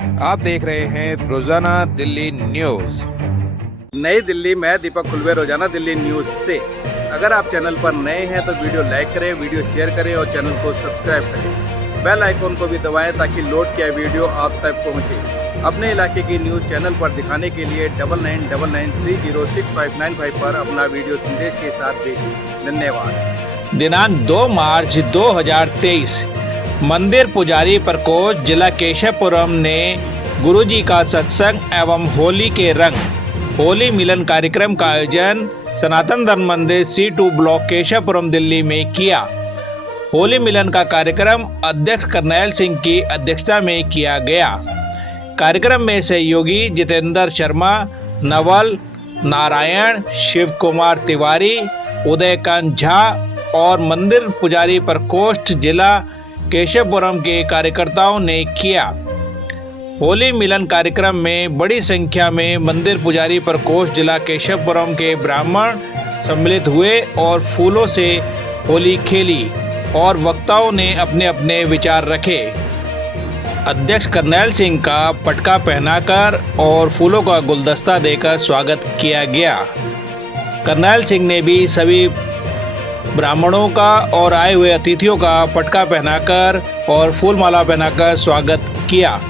आप देख रहे हैं रोजाना दिल्ली न्यूज। नई दिल्ली में दीपक खुलवे, रोजाना दिल्ली न्यूज से। अगर आप चैनल पर नए हैं तो वीडियो लाइक करें, वीडियो शेयर करें और चैनल को सब्सक्राइब करें। बेल आइकॉन को भी दबाएं ताकि लोड किया वीडियो आप तक पहुंचे। अपने इलाके की न्यूज चैनल पर दिखाने के लिए 9999306595 पर अपना वीडियो संदेश के साथ भेजें। धन्यवाद। दिनांक 2 मार्च 2023 मंदिर पुजारी प्रकोष्ठ जिला केशवपुरम ने गुरुजी का सत्संग एवं होली के रंग होली मिलन कार्यक्रम का आयोजन सनातन धर्म मंदिर C2 ब्लॉक केशवपुरम दिल्ली में किया। होली मिलन का कार्यक्रम अध्यक्ष करनैल सिंह की अध्यक्षता में किया गया। कार्यक्रम में सहयोगी जितेंद्र शर्मा, नवल नारायण, शिव कुमार तिवारी, उदयकांत झा और मंदिर पुजारी प्रकोष्ठ जिला केशवपुरम के कार्यकर्ताओं ने किया। होली मिलन कार्यक्रम में बड़ी संख्या में मंदिर पुजारी प्रकोष्ठ जिला केशवपुरम के ब्राह्मण सम्मिलित हुए और फूलों से होली खेली और वक्ताओं ने अपने अपने विचार रखे। अध्यक्ष करनैल सिंह का पटका पहनाकर और फूलों का गुलदस्ता देकर स्वागत किया गया। करनैल सिंह ने भी सभी ब्राह्मणों का और आए हुए अतिथियों का पटका पहनाकर और फूल माला पहनाकर स्वागत किया।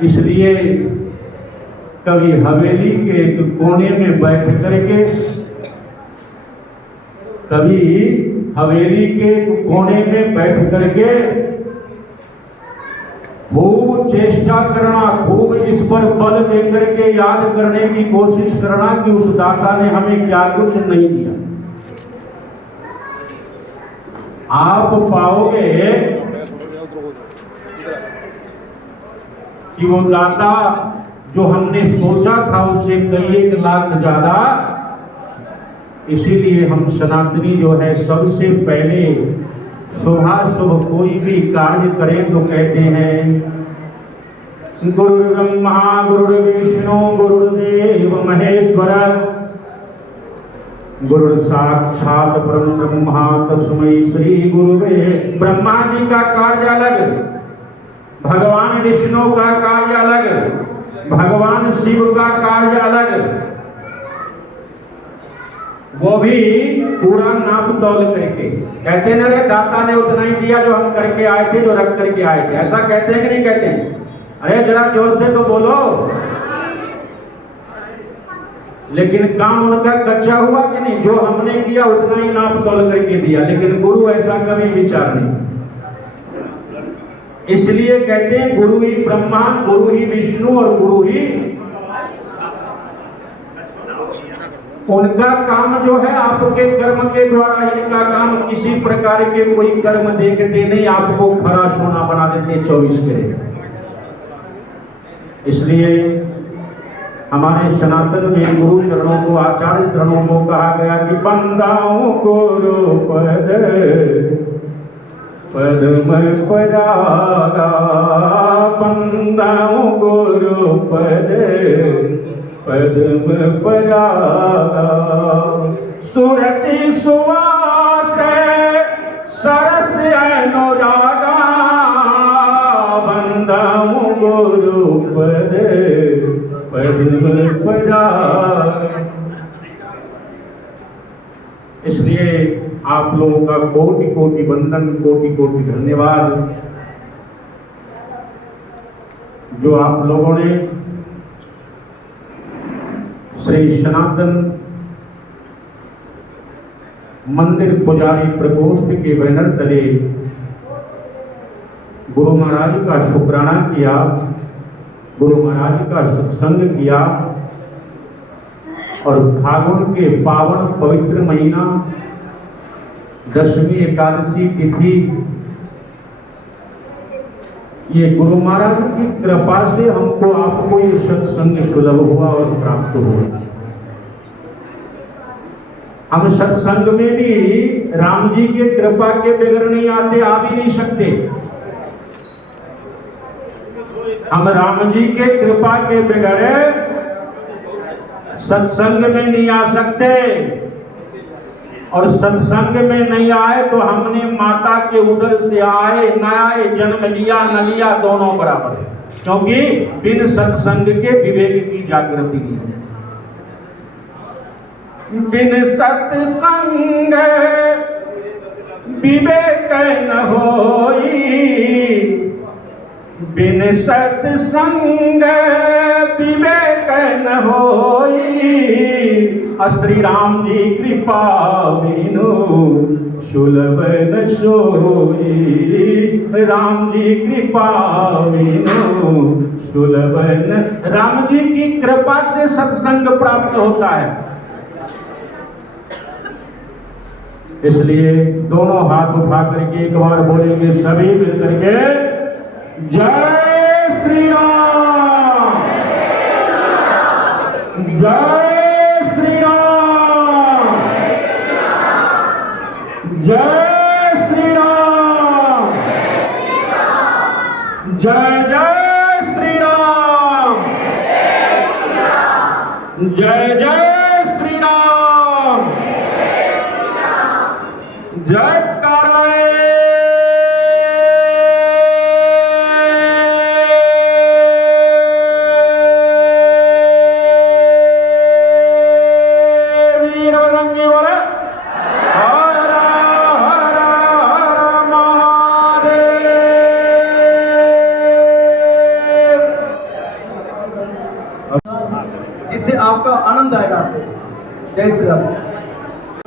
इसलिए कभी हवेली के एक कोने में बैठ करके, कभी हवेली के कोने में बैठ करके खूब चेष्टा करना, खूब इस पर बल देकर के याद करने की कोशिश करना कि उस दाता ने हमें क्या कुछ नहीं दिया। आप पाओगे कि वो दाता जो हमने सोचा था उससे कई 1 लाख ज्यादा। इसीलिए हम सनातनी जो है सबसे पहले शुभ कोई भी कार्य करें तो कहते हैं गुरु ब्रह्मा गुरु विष्णु गुरुदेव महेश्वर गुरु साक्षात परम ब्रह्मा तस्मै श्री गुरुवे। ब्रह्मा जी का कार्य अलग, भगवान विष्णु का कार्य अलग, भगवान शिव का कार्य अलग। वो भी पूरा नाप तौल करके कहते ना, रे दाता ने उतना ही दिया जो हम करके आए थे, जो रख करके आए थे। ऐसा कहते हैं कि नहीं कहते? अरे जरा जोर से तो बोलो। लेकिन काम उनका कच्चा हुआ कि नहीं? जो हमने किया उतना ही नाप तौल करके दिया, लेकिन गुरु ऐसा कभी विचार नहीं। इसलिए कहते हैं गुरु ही ब्रह्मा, गुरु ही विष्णु और गुरु ही। उनका काम जो है आपके कर्म के द्वारा, इनका काम किसी प्रकार के कोई कर्म देखते नहीं, आपको खरा सोना बना देते 24 कैरेट। इसलिए हमारे सनातन में गुरु चरणों को, आचार्य चरणों को कहा गया कि बंदाओं को पद्म परागा, बंदाओं गुरु पद्म परागा। सूरज सुवास सरस अनुरागा, बंदाओं गुरु पद्म परागा। इसलिए आप लोगों का कोटि कोटि वंदन, कोटि कोटि धन्यवाद। जो आप लोगों ने श्री सनातन मंदिर पुजारी प्रकोष्ठ के बैनर तले गुरु महाराज का शुक्राना किया, गुरु महाराज का सत्संग किया और फागुन के पावन पवित्र महीना दशमी एकादशी तिथि ये गुरु महाराज की कृपा से हमको आपको ये सत्संग सुलभ हुआ और प्राप्त हुआ। हम सत्संग में भी राम जी के कृपा के बगैर नहीं आते, आ भी नहीं सकते। हम राम जी के कृपा के बगैर सत्संग में नहीं आ सकते, और सत्संग में नहीं आए तो हमने माता के उदर से आए न आए, जन्म लिया न लिया, दोनों बराबर है, क्योंकि बिन सत्संग के विवेक की जागृति नहीं है। बिन सत्संग विवेक न होई, बिन सत्संग विवेक न होई, श्री राम जी कृपा बिनु सुलभ न सोई, राम जी कृपा बिनु सुलभ न। राम जी की कृपा से सत्संग प्राप्त होता है। इसलिए दोनों हाथ उठा करके एक बार बोलेंगे सभी मिल करके, जय श्री राम, जय श्री राम, जय श्री राम, जय जय श्री राम, जय जय श्री राम, जय कराए। जिससे आपका आनंद आएगा। जय श्री राम।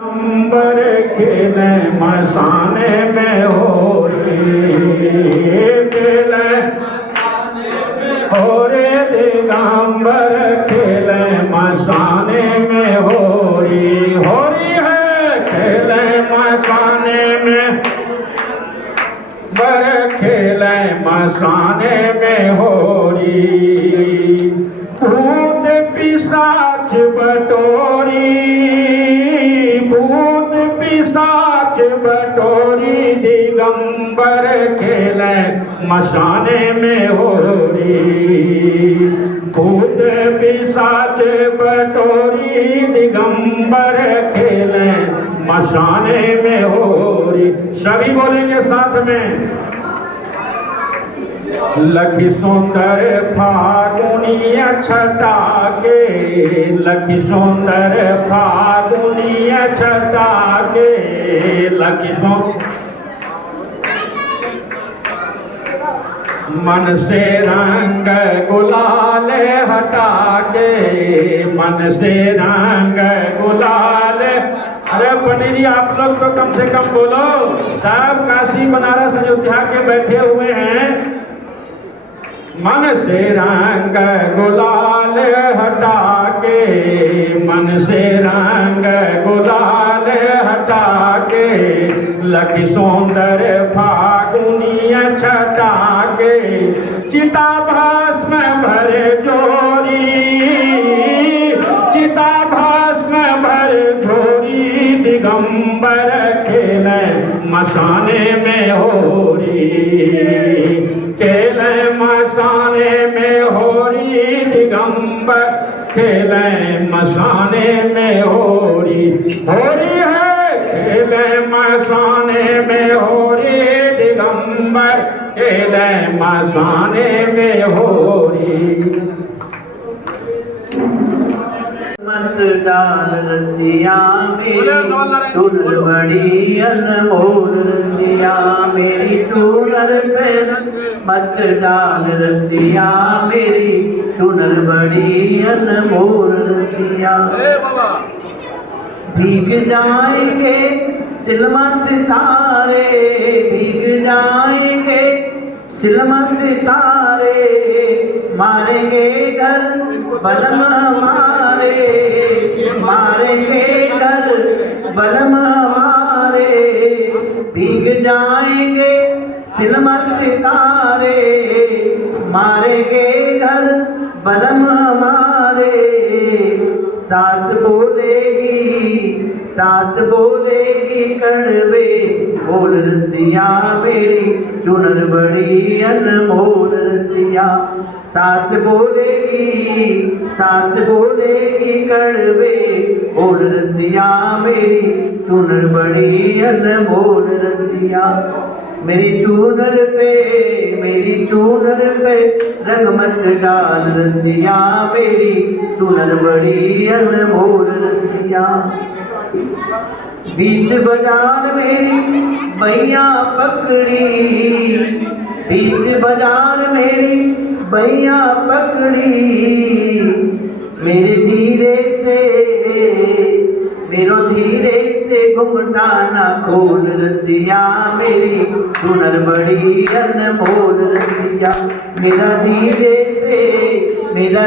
अंबर खेले मसाने में हो रे दिगंबर खेले मसाने में हो रही है, खेले मसाने में बर खेले मसाने में हो रही, भूत पिशाच बटोरी, भूत पिशाच बटोरी, दिगंबर खेले मसाने में हो रही, भूत पिशाच बटोरी, दिगंबर खेले मसाने में हो रही। सभी बोलेंगे साथ में, लखी सुंदर फागुनी छटा के, लखी सुंदर फागुनी छटा के, लखी सुंदर मन से रंग गुलाल हटा के, मन से रंग गुलाल। अरे पंडित जी आप लोग तो कम से कम बोलो, साहब काशी बनारस अयोध्या के बैठे हुए हैं। मन से रंग गुलाल हटा के, मन से रंग गुलाल हटा के, लखी सुंदर फागुनी छटा के, चिता भस्म भरे जोरी, चिता भस्म भरे जोरी, दिगंबर खेले मसाने में हो रही, खेले मसाने में हो रही, दिगंबर खेले मसाने में हो रही है, खेले मसाने में हो रही, दिगंबर खेले मसाने में हो रही। मत डाल रसिया मेरी चुनर बड़ी अनमोल, रसिया मेरी चुनर पे मत डाल रसिया मेरी चुनर बड़ी अनमोल, रसिया भीग जाएंगे सिलमा सितारे, भीग जाएंगे सिलमा सितारे, मारेंगे घर बलम हमारे, मारेंगे घर बलम हमारे, भीग जाएंगे सिलमा सितारे, मारेंगे घर बलम हमारे, सास बोलेगी कड़वे बोल रसिया मेरी चुनर बड़ी अनमोल रसिया। सास बोलेगी कड़वे बोल रसिया मेरी चुनर बड़ी अनमोल रसिया। मेरी चूनर पे रंग मत डाल रसिया मेरी चूनर बड़ी अनमोल रसिया। बीच बाजार मेरी बैया पकड़ी, बीच बाजार मेरी बैया पकड़ी, मेरे धीरे से घुमटा ना खोल रसिया मेरी चुनर बड़ी अनमोल रसिया। मेरा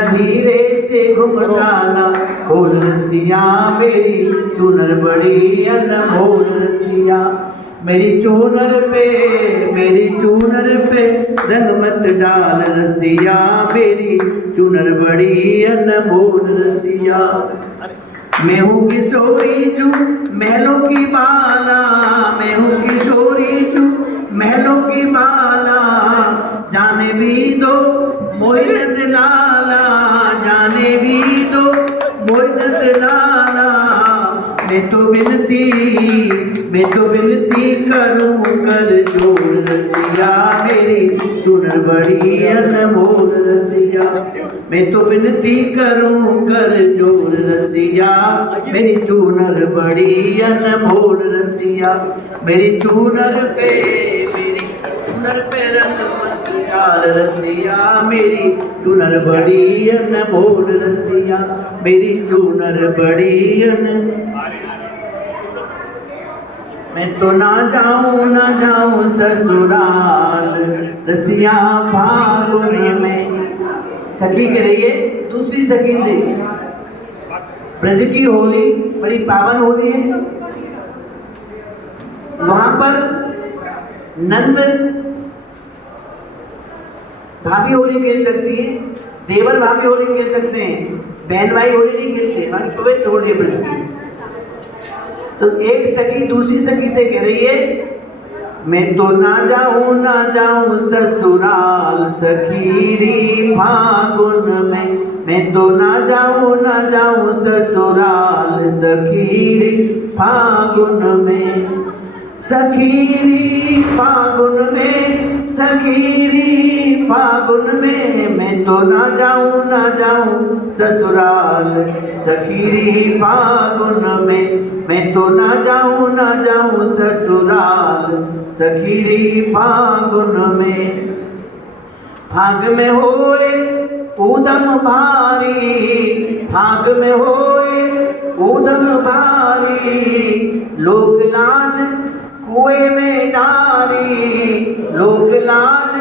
धीरे से घुमटा ना खोल रसिया मेरी चुनर बड़ी अनमोल रसिया। मेरी चूनर पे रंग मत डाल रसिया मेरी चुनर बड़ी अनमोल रसिया। मैं हूँ किशोरी जू महलों की माला, मैं हूँ किशोरी जू महलों की माला, जाने भी दो मोइनत लाला, जाने भी दो मोइनत लाला। मैं तो बिनती करूं कर जोड़ रसिया मेरी चुनर बड़ी अनमोल रसिया। मैं तो बिनती करूं कर जोड़ रसिया मेरी चुनर बड़ी अनमोल रसिया। मेरी चुनर पे रंग मत डाल रसिया मेरी चुनर बड़ी अनमोल रसिया। मेरी चुनर बड़ी मैं तो ना जाऊं ससुराल रसिया फागुन में। सखी कह रही है दूसरी सखी से, ब्रज की होली बड़ी पावन होली है, वहां पर नंद भाभी होली खेल सकती है, देवर भाभी होली खेल सकते हैं, बहन भाई होली नहीं खेलते, बाकी पवित्र होली है ब्रज की। तो एक सखी दूसरी सखी से कह रही है मैं तो ना जाऊं ससुराल सखीरी फागुन में। मैं तो ना जाऊं ससुराल सखीरी फागुन में। सखीरी फागुन में मैं तो ना जाऊं ससुराल सखीरी फागुन में। मैं तो ना जाऊं ससुराल सखीरी फागुन में। फाग में होए ऊधम भारी, फाग में होए ऊधम भारी, लोक लाज कुएं में डारी, लोक लाज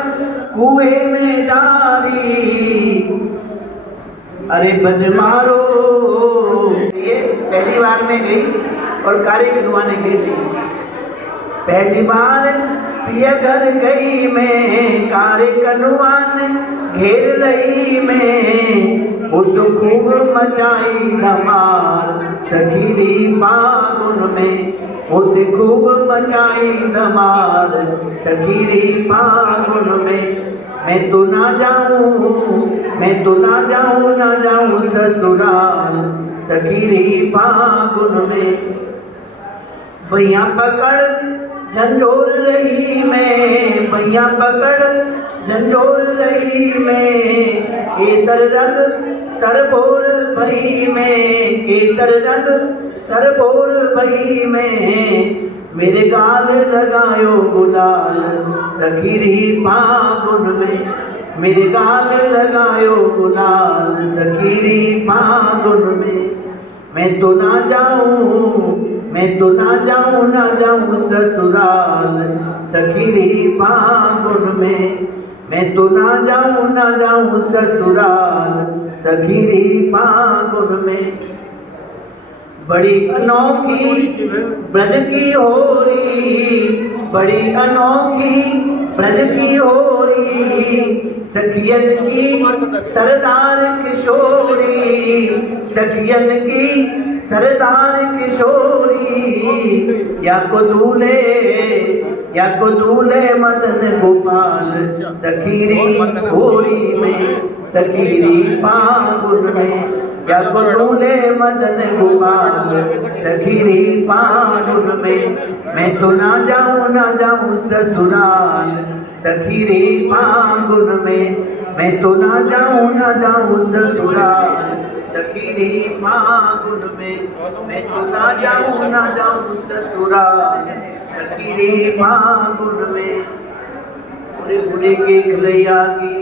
कुएं में डारी। अरे बज मारो, ये पहली बार में गई और कार्य करवाने के लिए पहली बार पिया घर गई मैं, कार्य कनुआन घेर लई मैं। उस खूब मचाई धमार सखीरी फागुन में, उत खूब मचाई धमार सखीरी फागुन में। मैं तो ना जाऊं ससुराल सखीरी फागुन में। भैया पकड़ झंझोर रही मैं, भैया पकड़ झंझोर रही मैं। केसर रंग सरबोर भई में, केसर रंग सरबोर भई में। मेरे गाल लगायो गुलाल सखीरी फागुन में। मेरे गाल लगायो गुलाल सखीरी फागुन में। मैं तो ना जाऊं ससुराल सखीरी फागुन में। मैं तो ना जाऊं ससुराल सखीरी फागुन में। बड़ी अनोखी ब्रज की होरी, बड़ी अनोखी ब्रज की होरी सखियन की सरदार किशोरी, सखियन की सरदार किशोरी, या को दूल्हे मदन गोपाल, सखीरी होरी में सखीरी फागुन में, या को दूल्हे मदन गोपाल, सखीरी फागुन में, मैं तो ना जाऊं ससुराल, सखीरी फागुन में, मैं तो ना जाऊं ससुराल, सखीरी फागुन में, मैं तो ना जाऊं ससुराल, सखीरी फागुन में। उड़े के खलैया की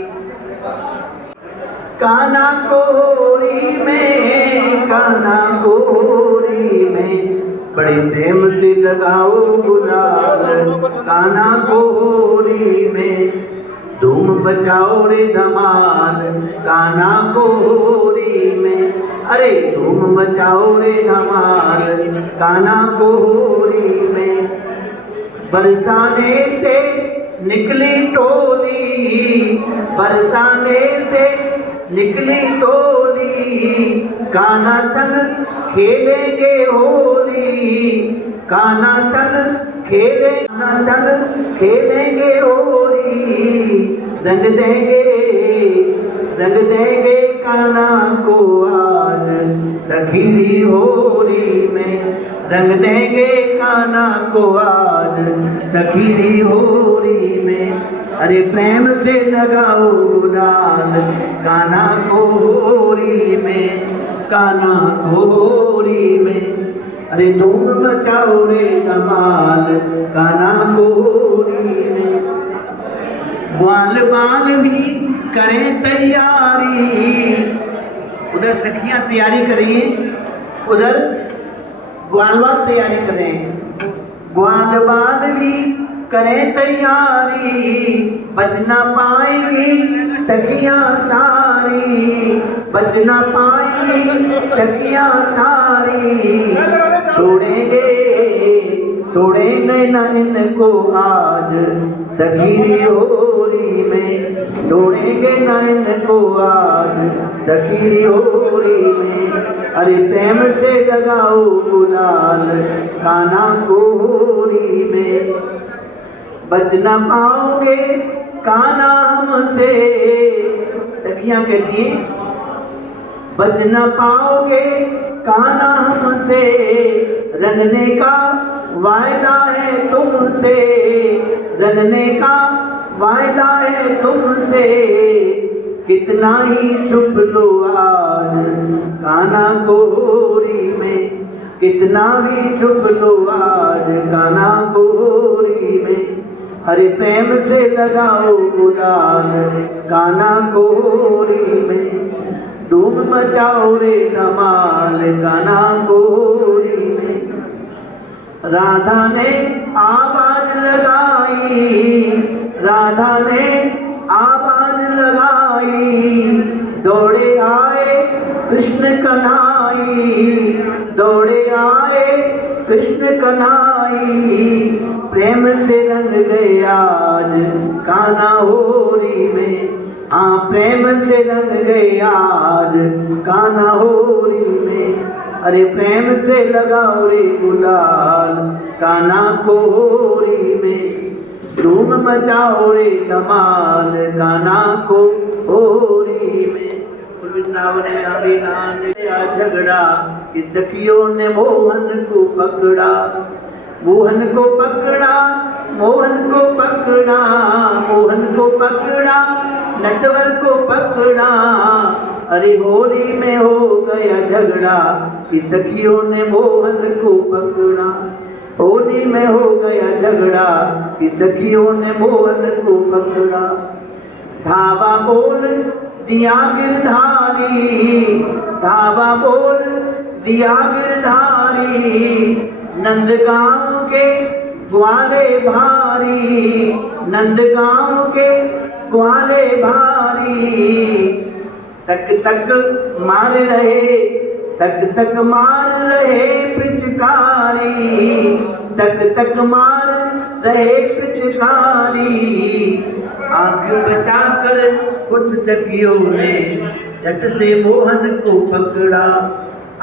काना कोरी में बड़े प्रेम से लगाओ गुलाल, काना कोरी में धूम मचाओ रे धमाल, काना कोरी में, अरे धूम मचाओ रे धमाल, काना कोरी में। बरसाने से निकली टोली, बरसाने से निकली टोली, कान्हा संग खेलेंगे होली, कान्हा संग खेलेंगे होली, रंग देंगे कान्हा को आज सखीरी होली में, रंग देंगे कान्हा को आज सखीरी होली में। अरे प्रेम से लगाओ गुलाल, कान्हा को होरी में, कान्हा को होरी में, अरे धूम मचाओ रे धमाल, कान्हा को होरी में। ग्वाल बाल भी करें तैयारी, उधर सखियां तैयारी करें, उधर ग्वाल बाल तैयारी करें, ग्वाल बाल भी करें तैयारी, बच ना पाएंगी सखियां सारी, बच ना पाएंगी सखियां सारी, छोड़ेंगे ना इनको आज सखीरी होरी में, छोड़ेंगे ना इनको आज सखीरी होरी में। अरे प्रेम से लगाओ गुलाल, कान्हा को होरी में, बच ना पाओगे कान्हा हमसे, सखियां कहती हैं बच ना पाओगे कान्हा हमसे, रंगने का वायदा है तुमसे, रंगने का वायदा है तुमसे, कितना ही छुप लो आज कान्हा को होरी में, कितना भी छुप लो आज कान्हा को होरी में। हरे प्रेम से लगाओ गुलाल, कान्हा को होरी में, धूम मचाओ रे धमाल, कान्हा को होरी में। राधा ने आवाज लगाई, राधा ने आवाज लगाई, दौड़े आए कृष्ण कन्हाई, दौड़े आए कृष्ण कन्हाई, प्रेम से रंग गए आज कान्हा होरी में, हाँ प्रेम से रंग गए आज कान्हा होरी में। अरे प्रेम से लगाओ रे गुलाल, कान्हा को होरी में, धूम मचाओ रे धमाल, कान्हा को होरी में। वृंदावन में हरि नाम या झगड़ा कि सखियों ने मोहन को पकड़ा, मोहन को पकड़ा, मोहन को पकड़ा, मोहन को पकड़ा, नटवर को पकड़ा। अरे होली में हो गया झगड़ा कि सखियों ने मोहन को पकड़ा, होली में हो गया झगड़ा कि सखियों ने मोहन को पकड़ा। धावा बोल दिया गिरधारी, धावा बोल दिया गिरधारी, नंदगांव के ग्वाले भारी, नंदगांव के ग्वाले भारी। तक तक मार रहे, तक तक मार रहे पिचकारी, तक तक मार रहे पिचकारी। आंख बचाकर कुछ सखियों ने झट से मोहन को पकड़ा।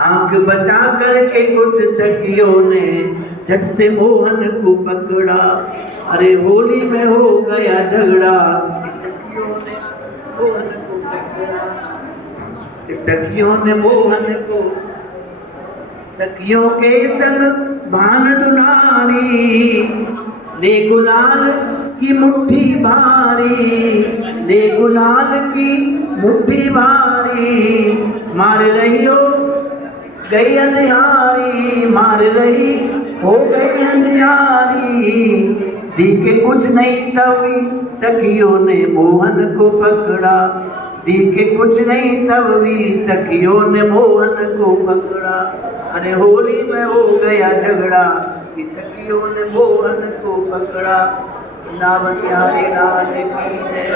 आंख बचा कर के कुछ सखियों ने झट से मोहन को पकड़ा। अरे होली में हो गया झगड़ा, सखियों ने मोहन को पकड़ा। सखियों ने मोहन को, सखियों के संग भान दुलारी, ले गुलाल की मुट्ठी भारी, ले गुलाल की मुट्ठी भारी। मार रही हो गई अंधियारी, मार रही हो गई अंधियारी। दी के कुछ नहीं तभी सखियों ने मोहन को पकड़ा। दी के कुछ नहीं तभी सखियों ने मोहन को पकड़ा। अरे होली में हो गया झगड़ा कि सखियों ने मोहन को पकड़ा। नावन्यारी लाल की जय।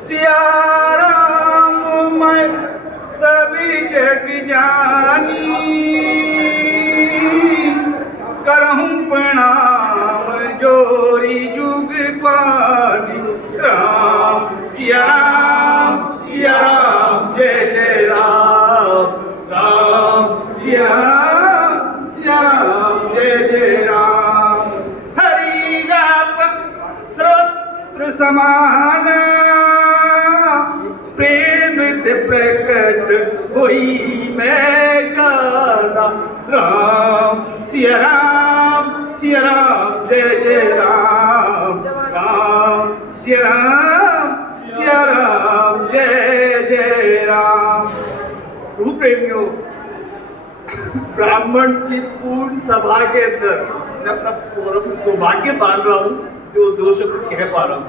सिया राम मैं सभी जग जानी, करहूं प्रणाम जोरी जुग पानी। राम सिया राम जय जय राम। राम सिया राम जय जय राम। हरि व्यापक स्रोत्र समान, प्रेम ते प्रकट हुई मैं जाना। राम सिया राम जय जय राम। राम सिया राम जय जय राम। प्रभु प्रेमियों, ब्राह्मण की पूर्ण सभा के अंदर मैं अपना परम सौभाग्य मान रहा हूँ जो दो शब्द कह पा रहा हूँ।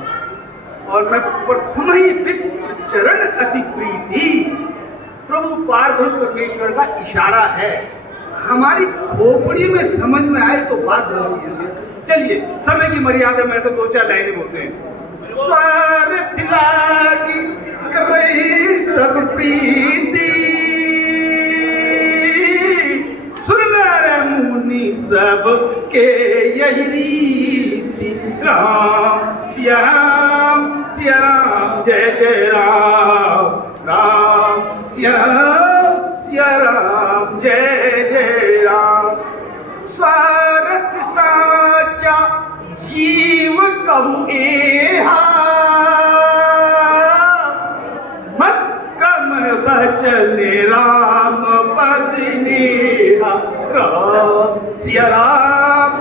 और मैं प्रथम ही विप्र चरण अति प्रीति, प्रभु पार्वती परमेश्वर का इशारा है। हमारी खोपड़ी में समझ में आए तो बात बनती है। चलिए, समय की मर्यादा में तो दो चार लाइनें बोलते हैं। स्वार्थ लागी कर रही सब प्रीति, सुरनर मुनि सब के यही रीति। राम सिया राम जय जय राम। राम सिया राम जय जय राम। स्वार्थ साचा जीव कहूँ एहा, मक्रम बचन राम पद नेहा। राम सिया राम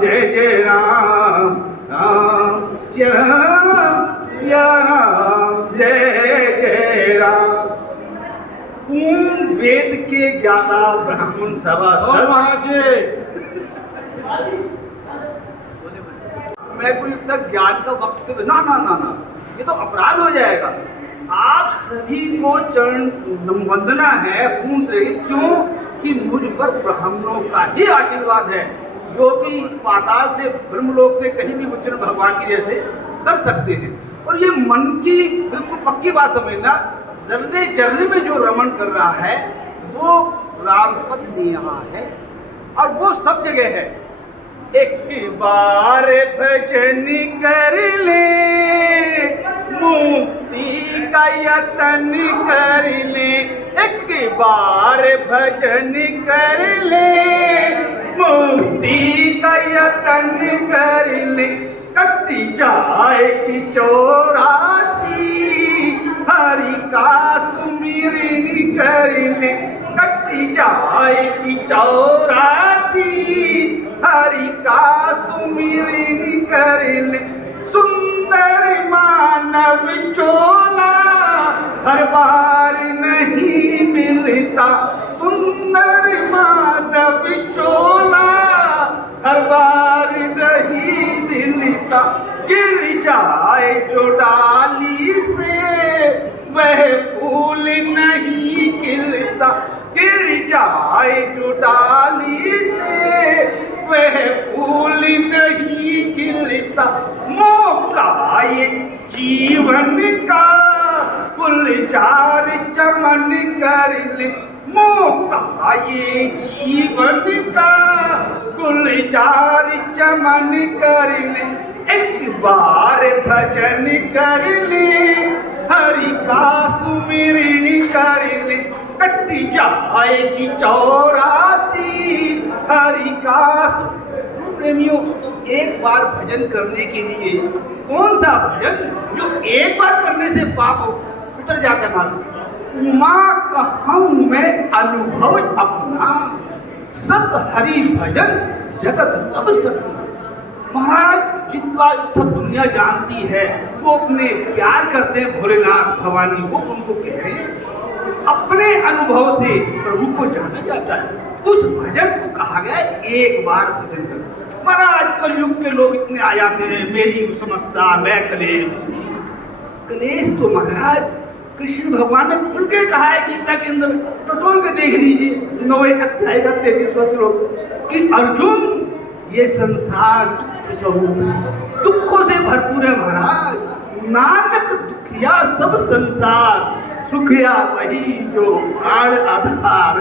जय जय राम। राम सिया राम जय जय राम। पूर्ण वेद के ज्ञाता ब्राह्मण सभासद, मैं कोई उतना ज्ञान का वक्तव्य ना, ये तो अपराध हो जाएगा। आप सभी को चरण वंदना है पूर्ण तरीके। क्यों कि मुझ पर ब्राह्मणों का ही आशीर्वाद है, जो कि पाताल से ब्रह्मलोक से कहीं भी उच्चरण भगवान की जैसे कर सकते हैं। और ये मन की बिल्कुल पक्की बात समझना, जर्रे जर्रे में जो रमण कर रहा है वो राम पद नेहा है, और वो सब जगह है। एक बार भजन कर ले, मुक्ति का यतन कर ले। एक बार भजन कर ले, मुक्ति का यतन कर ले। कटी जाएगी 84 हरि का सुमिरन कर ले। कटी जाएगी 84 हरि का सुमिरन कर ले। सुंदर मानव चोला हर बार नहीं मिलता। सुंदर मानव चोला हर बार नहीं मिलता। गिर जाए जो डाली से वह फूल नहीं खिलता। गिर जाए जो डाली से वह फूल नहीं खिलता, मौका ये जीवन का गुलजार चमन कर ले, मौका ये जीवन का गुलजार चमन कर ले, एक बार भजन कर ले, हरि का सुमिरन कर ले, कट जाएगी 84 हरि का प्रेमियों, एक बार भजन करने के लिए कौन सा भजन जो एक बार करने से पाप उतर जाता है मालूम? उमा कहूँ मैं अनुभव अपना, सत हरि भजन जगत सब सपना। महाराज जिनका सब दुनिया जानती है, वो अपने प्यार करते हैं भोलेनाथ भवानी, वो उनको कह रहे हैं अपने अनुभव से प्रभु को जाना जाता है। उस भजन को कहा गया एक बार भजन कर। महाराज कलयुग के लोग इतने आ जाते हैं, मेरी समस्या मैं कलेश तो महाराज कृष्ण भगवान ने खुल के कहा है गीता के अंदर, टटोल के देख लीजिए 9वें अध्याय का 33वां श्लोक कि अर्जुन ये संसार दुख स्वरूप है, दुखों से भरपूर है महाराज। नानक दुखिया सब संसार, सुखिया वही जो प्राण आधार,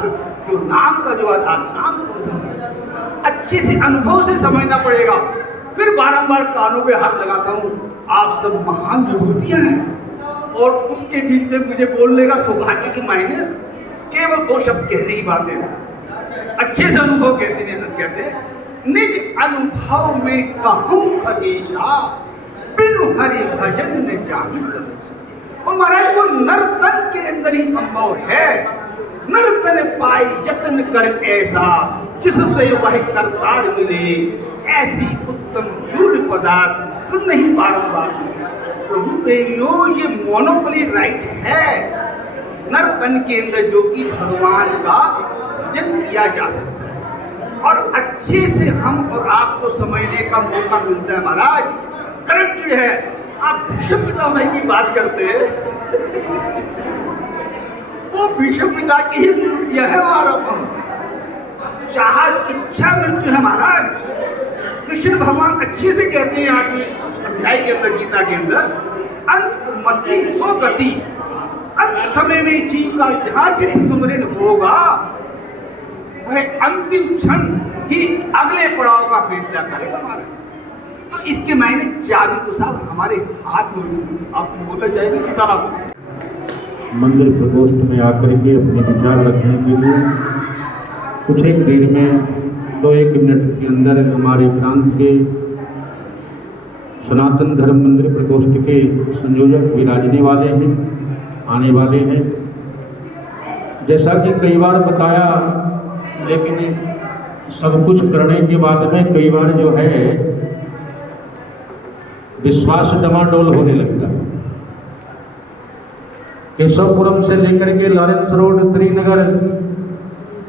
जो नाम का जो आधार, नाम कौन सा महाराज? अच्छे से अनुभव से समझना पड़ेगा। फिर बारंबार कानों पे हाथ लगाता हूँ, आप सब महान विभूतियां हैं, और उसके बीच में मुझे बोलने का सौभाग्य के मायने केवल 2 शब्द कहने की बात है। अच्छे से अनुभव कहते हैं निज अनुभव में कहूँ खगेशा, बिनु हरि भजन ने जानू कलेशा। और महाराज वो नर्तन के अंदर ही संभव है, नर्तन पाई यत्न कर ऐसा, जिससे वह करतार मिले, ऐसी उत्तम चूड़ पदार्थ फिर नहीं बारंबार। प्रभु प्रेमियों, ये मोनोपोली राइट है नर्तन के अंदर, जो कि भगवान का भजन किया जा सकता है और अच्छे से हम और आपको समझने का मौका मिलता है। महाराज करेक्टेड है, आप भीष्म पितामह की बात करते हैं वो भीष्म पिता की ही मूर्तियां है और चाह इच्छा मृत्यु है महाराज। कृष्ण भगवान अच्छे से कहते हैं 8वें अध्याय के अंदर गीता के अंदर, अंत मति सो गति, अंत समय में जीव का जहां चित्त सुमरन होगा वह अंतिम क्षण ही अगले पड़ाव का फैसला करेगा महाराज। तो इसके मायने चाबी तो साहब हमारे हाथ में। आप कुछ बोलना चाहेंगे सीताराम? मंदिर प्रकोष्ठ में आकर के अपने विचार रखने के लिए कुछ एक देर में 2-1 मिनट के अंदर हमारे प्रांत के सनातन धर्म मंदिर प्रकोष्ठ के संयोजक विराजने वाले हैं, आने वाले हैं। जैसा कि कई बार बताया, लेकिन सब कुछ करने के बाद में कई बार जो है विश्वास डमाडोल होने लगता है। केशवपुरम से लेकर के Lawrence road, Trinagar,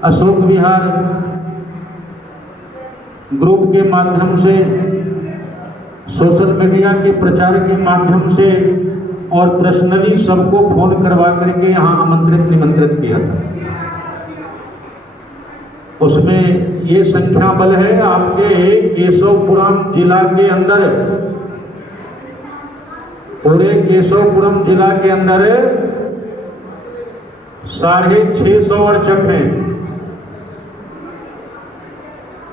Ashok Vihar group के माध्यम से, सोशल मीडिया के प्रचार के माध्यम से और पर्सनली सबको फोन करवा करके यहाँ आमंत्रित निमंत्रित किया था। उसमें ये संख्या बल है आपके केशवपुरम जिला के अंदर, पूरे केशवपुरम जिला के अंदर 650 अर्चक हैं।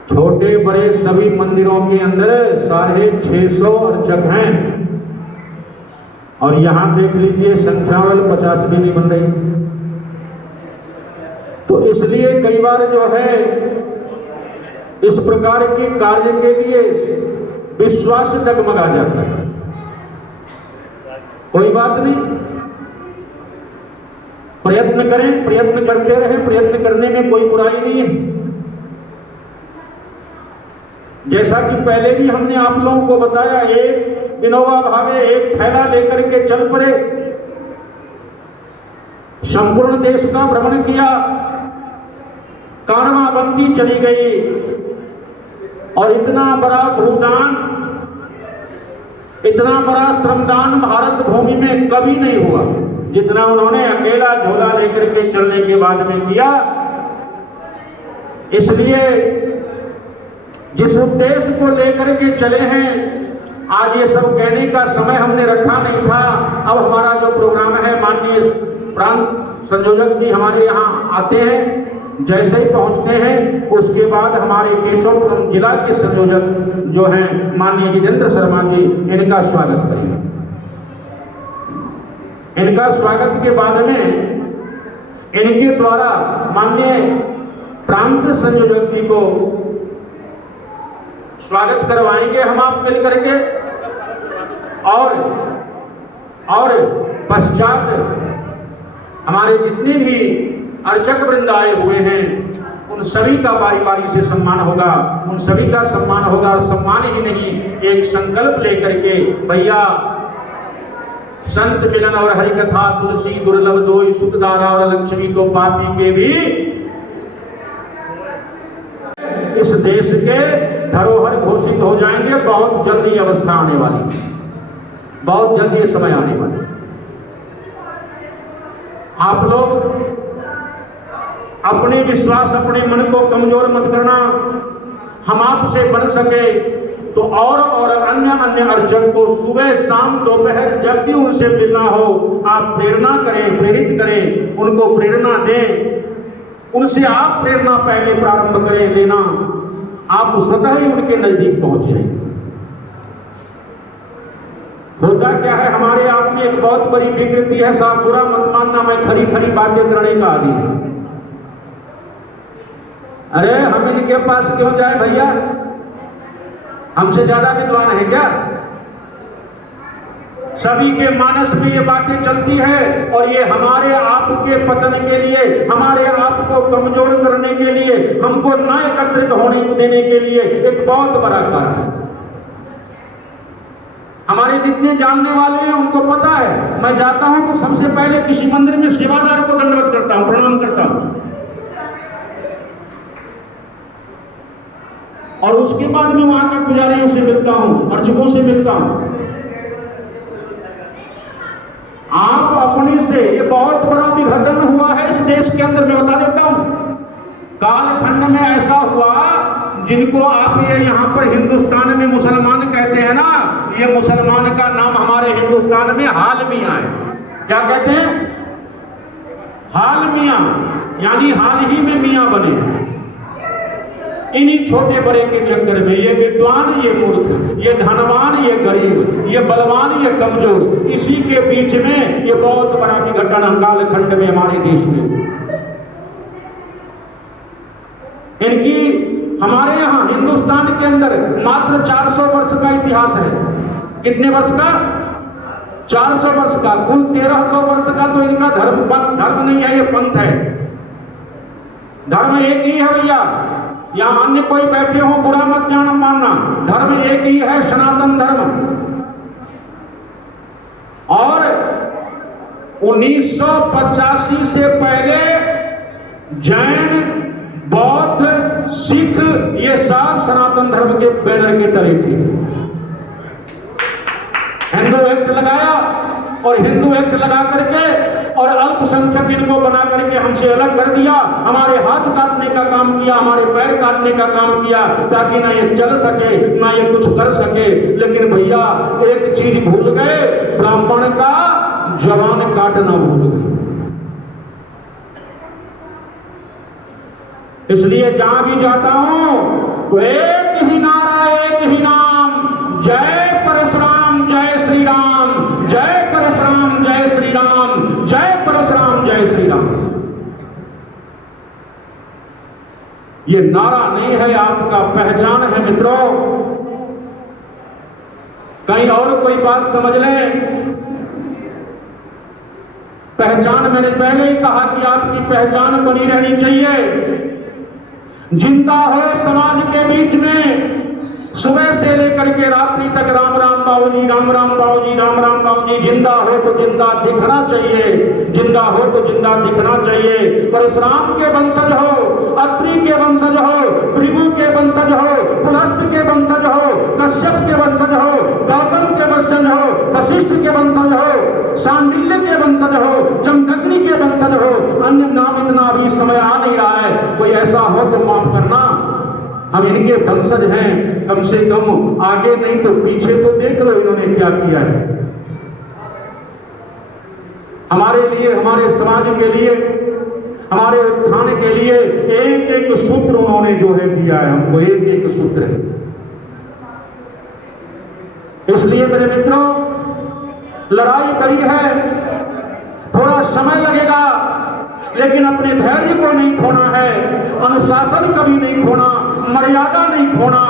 छोटे बड़े सभी मंदिरों के अंदर 650 अर्चक हैं और यहाँ देख लीजिए संख्या बल 50 भी नहीं बन रही। तो इसलिए कई बार जो है इस प्रकार के कार्य के लिए विश्वास डगमगा जाता है। कोई बात नहीं, प्रयत्न करें, प्रयत्न करते रहें, प्रयत्न करने में कोई बुराई नहीं है। जैसा कि पहले भी हमने आप लोगों को बताया, एक विनोबा भावे एक थैला लेकर के चल पड़े, संपूर्ण देश का भ्रमण किया, कानवाबंदी चली गई और इतना बड़ा भूदान, इतना बड़ा श्रमदान भारत भूमि में कभी नहीं हुआ जितना उन्होंने अकेला झोला लेकर के चलने के बाद में किया। इसलिए जिस उद्देश्य को लेकर के चले हैं, आज ये सब कहने का समय हमने रखा नहीं था। अब हमारा जो प्रोग्राम है, माननीय प्रांत संयोजक जी हमारे यहाँ आते हैं, जैसे ही पहुंचते हैं उसके बाद हमारे केशवपुरम जिला के संयोजक जो हैं माननीय विजेंद्र शर्मा जी, इनका स्वागत करेंगे। इनका स्वागत के बाद में इनके द्वारा माननीय प्रांत संयोजक जी को स्वागत करवाएंगे हम आप मिलकर के, और पश्चात हमारे जितने भी अर्चक वृंद आए हुए हैं उन सभी का बारी बारी से सम्मान होगा, उन सभी का सम्मान होगा। और सम्मान ही नहीं, एक संकल्प लेकर के, भैया संत मिलन और हरि कथा तुलसी दुर्लभ दोई सुखदारा और लक्ष्मी तो पापी के भी इस देश के धरोहर घोषित हो जाएंगे। बहुत जल्दी ये अवस्था आने वाली, बहुत जल्दी ये समय आने वाली। आप लोग अपने विश्वास, अपने मन को कमजोर मत करना। हम आपसे बढ़ सके तो और अन्य अर्चक को सुबह शाम दोपहर जब भी उनसे मिलना हो, आप प्रेरणा करें, प्रेरित करें, उनको प्रेरणा दें। उनसे आप प्रेरणा पहले प्रारंभ करें लेना, आप स्वतः ही उनके नजदीक पहुंच जाएंगे। होता क्या है, हमारे आप में एक बहुत बड़ी विकृति है, साहब बुरा मत मानना, मैं खरी खरी बातें करने का आदि हूं। अरे हम इनके पास क्यों जाए भैया, हमसे ज्यादा विद्वान है क्या? सभी के मानस में ये बातें चलती है, और ये हमारे आप के पतन के लिए, हमारे आप को कमजोर करने के लिए, हमको न एकत्रित होने को देने के लिए एक बहुत बड़ा कारण है। हमारे जितने जानने वाले हैं उनको पता है, मैं जाता हूं तो सबसे पहले किसी मंदिर में सेवादार को दंडवत करता हूं, प्रणाम करता हूं, और उसके बाद में वहां के पुजारियों से मिलता हूं, अर्चकों से मिलता हूं। आप अपने से, ये बहुत बड़ा विघटन हुआ है इस देश के अंदर, मैं बता देता हूं। कालखंड में ऐसा हुआ, जिनको आप ये यहाँ पर हिंदुस्तान में मुसलमान कहते हैं ना, ये मुसलमान का नाम हमारे हिंदुस्तान में हाल मियाँ है। क्या कहते हैं? हाल मियाँ, यानी हाल ही में मियाँ बने। इन्हीं छोटे बड़े के चक्कर में ये विद्वान, ये मूर्ख, ये धनवान, ये गरीब, ये बलवान, ये कमजोर, इसी के बीच में ये बहुत बड़ा विघटन कालखंड में हमारे देश में। इनकी हमारे यहाँ हिंदुस्तान के अंदर मात्र 400 वर्ष का इतिहास है। कितने वर्ष का? 400 वर्ष का। कुल 1300 वर्ष का तो इनका धर्म नहीं है, ये पंथ है। धर्म एक ही है भैया, यहाँ अन्य कोई बैठे हो बुरा मत जान मानना, धर्म एक ही है, सनातन धर्म। और 1985 से पहले जैन, बौद्ध, सिख, ये सब सनातन धर्म के बैनर के तले थे। हिंदू एक्ट लगाया, और हिंदू एक्ट लगा करके और अल्पसंख्यक इनको बना करके हमसे अलग कर दिया, हमारे हाथ काटने का काम किया, हमारे पैर काटने का काम किया, ताकि ना ये चल सके, ना ये कुछ कर सके। लेकिन भैया एक चीज भूल गए, ब्राह्मण का जवान काटना भूल गए। इसलिए जहां भी जाता हूं तो एक ही नारा, एक ही नाम, जय परशुराम जय श्री राम, जय परशुराम जय श्री राम, जय परशुराम जय श्री राम। ये नारा नहीं है आपका, पहचान है मित्रों। कहीं और कोई बात समझ लें, पहचान मैंने पहले ही कहा कि आपकी पहचान बनी रहनी चाहिए। जिंदा हो समाज के बीच में, सुबह से लेकर के रात्रि तक राम राम बाबूजी, राम राम बाबूजी, राम राम बाबूजी। जिंदा हो तो जिंदा दिखना चाहिए, जिंदा हो तो जिंदा दिखना चाहिए। परशुराम के वंशज हो, अत्रि के वंशज हो, भृगु के वंशज हो, पुलस्त के वंशज हो, कश्यप के वंशज हो, गौतम के वंशज हो, वशिष्ठ के वंशज हो, सांडिल्य के वंशज हो, जमदग्नि के वंशज हो, अन्य नाम इतना भी समय आ नहीं रहा है। कोई ऐसा हो तो माफ करना। इनके वंशज हैं, कम से कम आगे नहीं तो पीछे तो देख लो इन्होंने क्या किया है हमारे लिए, हमारे समाज के लिए, हमारे उत्थान के लिए। एक एक सूत्र उन्होंने जो है दिया है हमको, एक एक सूत्र। इसलिए मेरे मित्रों, लड़ाई बड़ी है, थोड़ा समय लगेगा, लेकिन अपने धैर्य को नहीं खोना है, अनुशासन कभी नहीं खोना, मर्यादा नहीं खोना।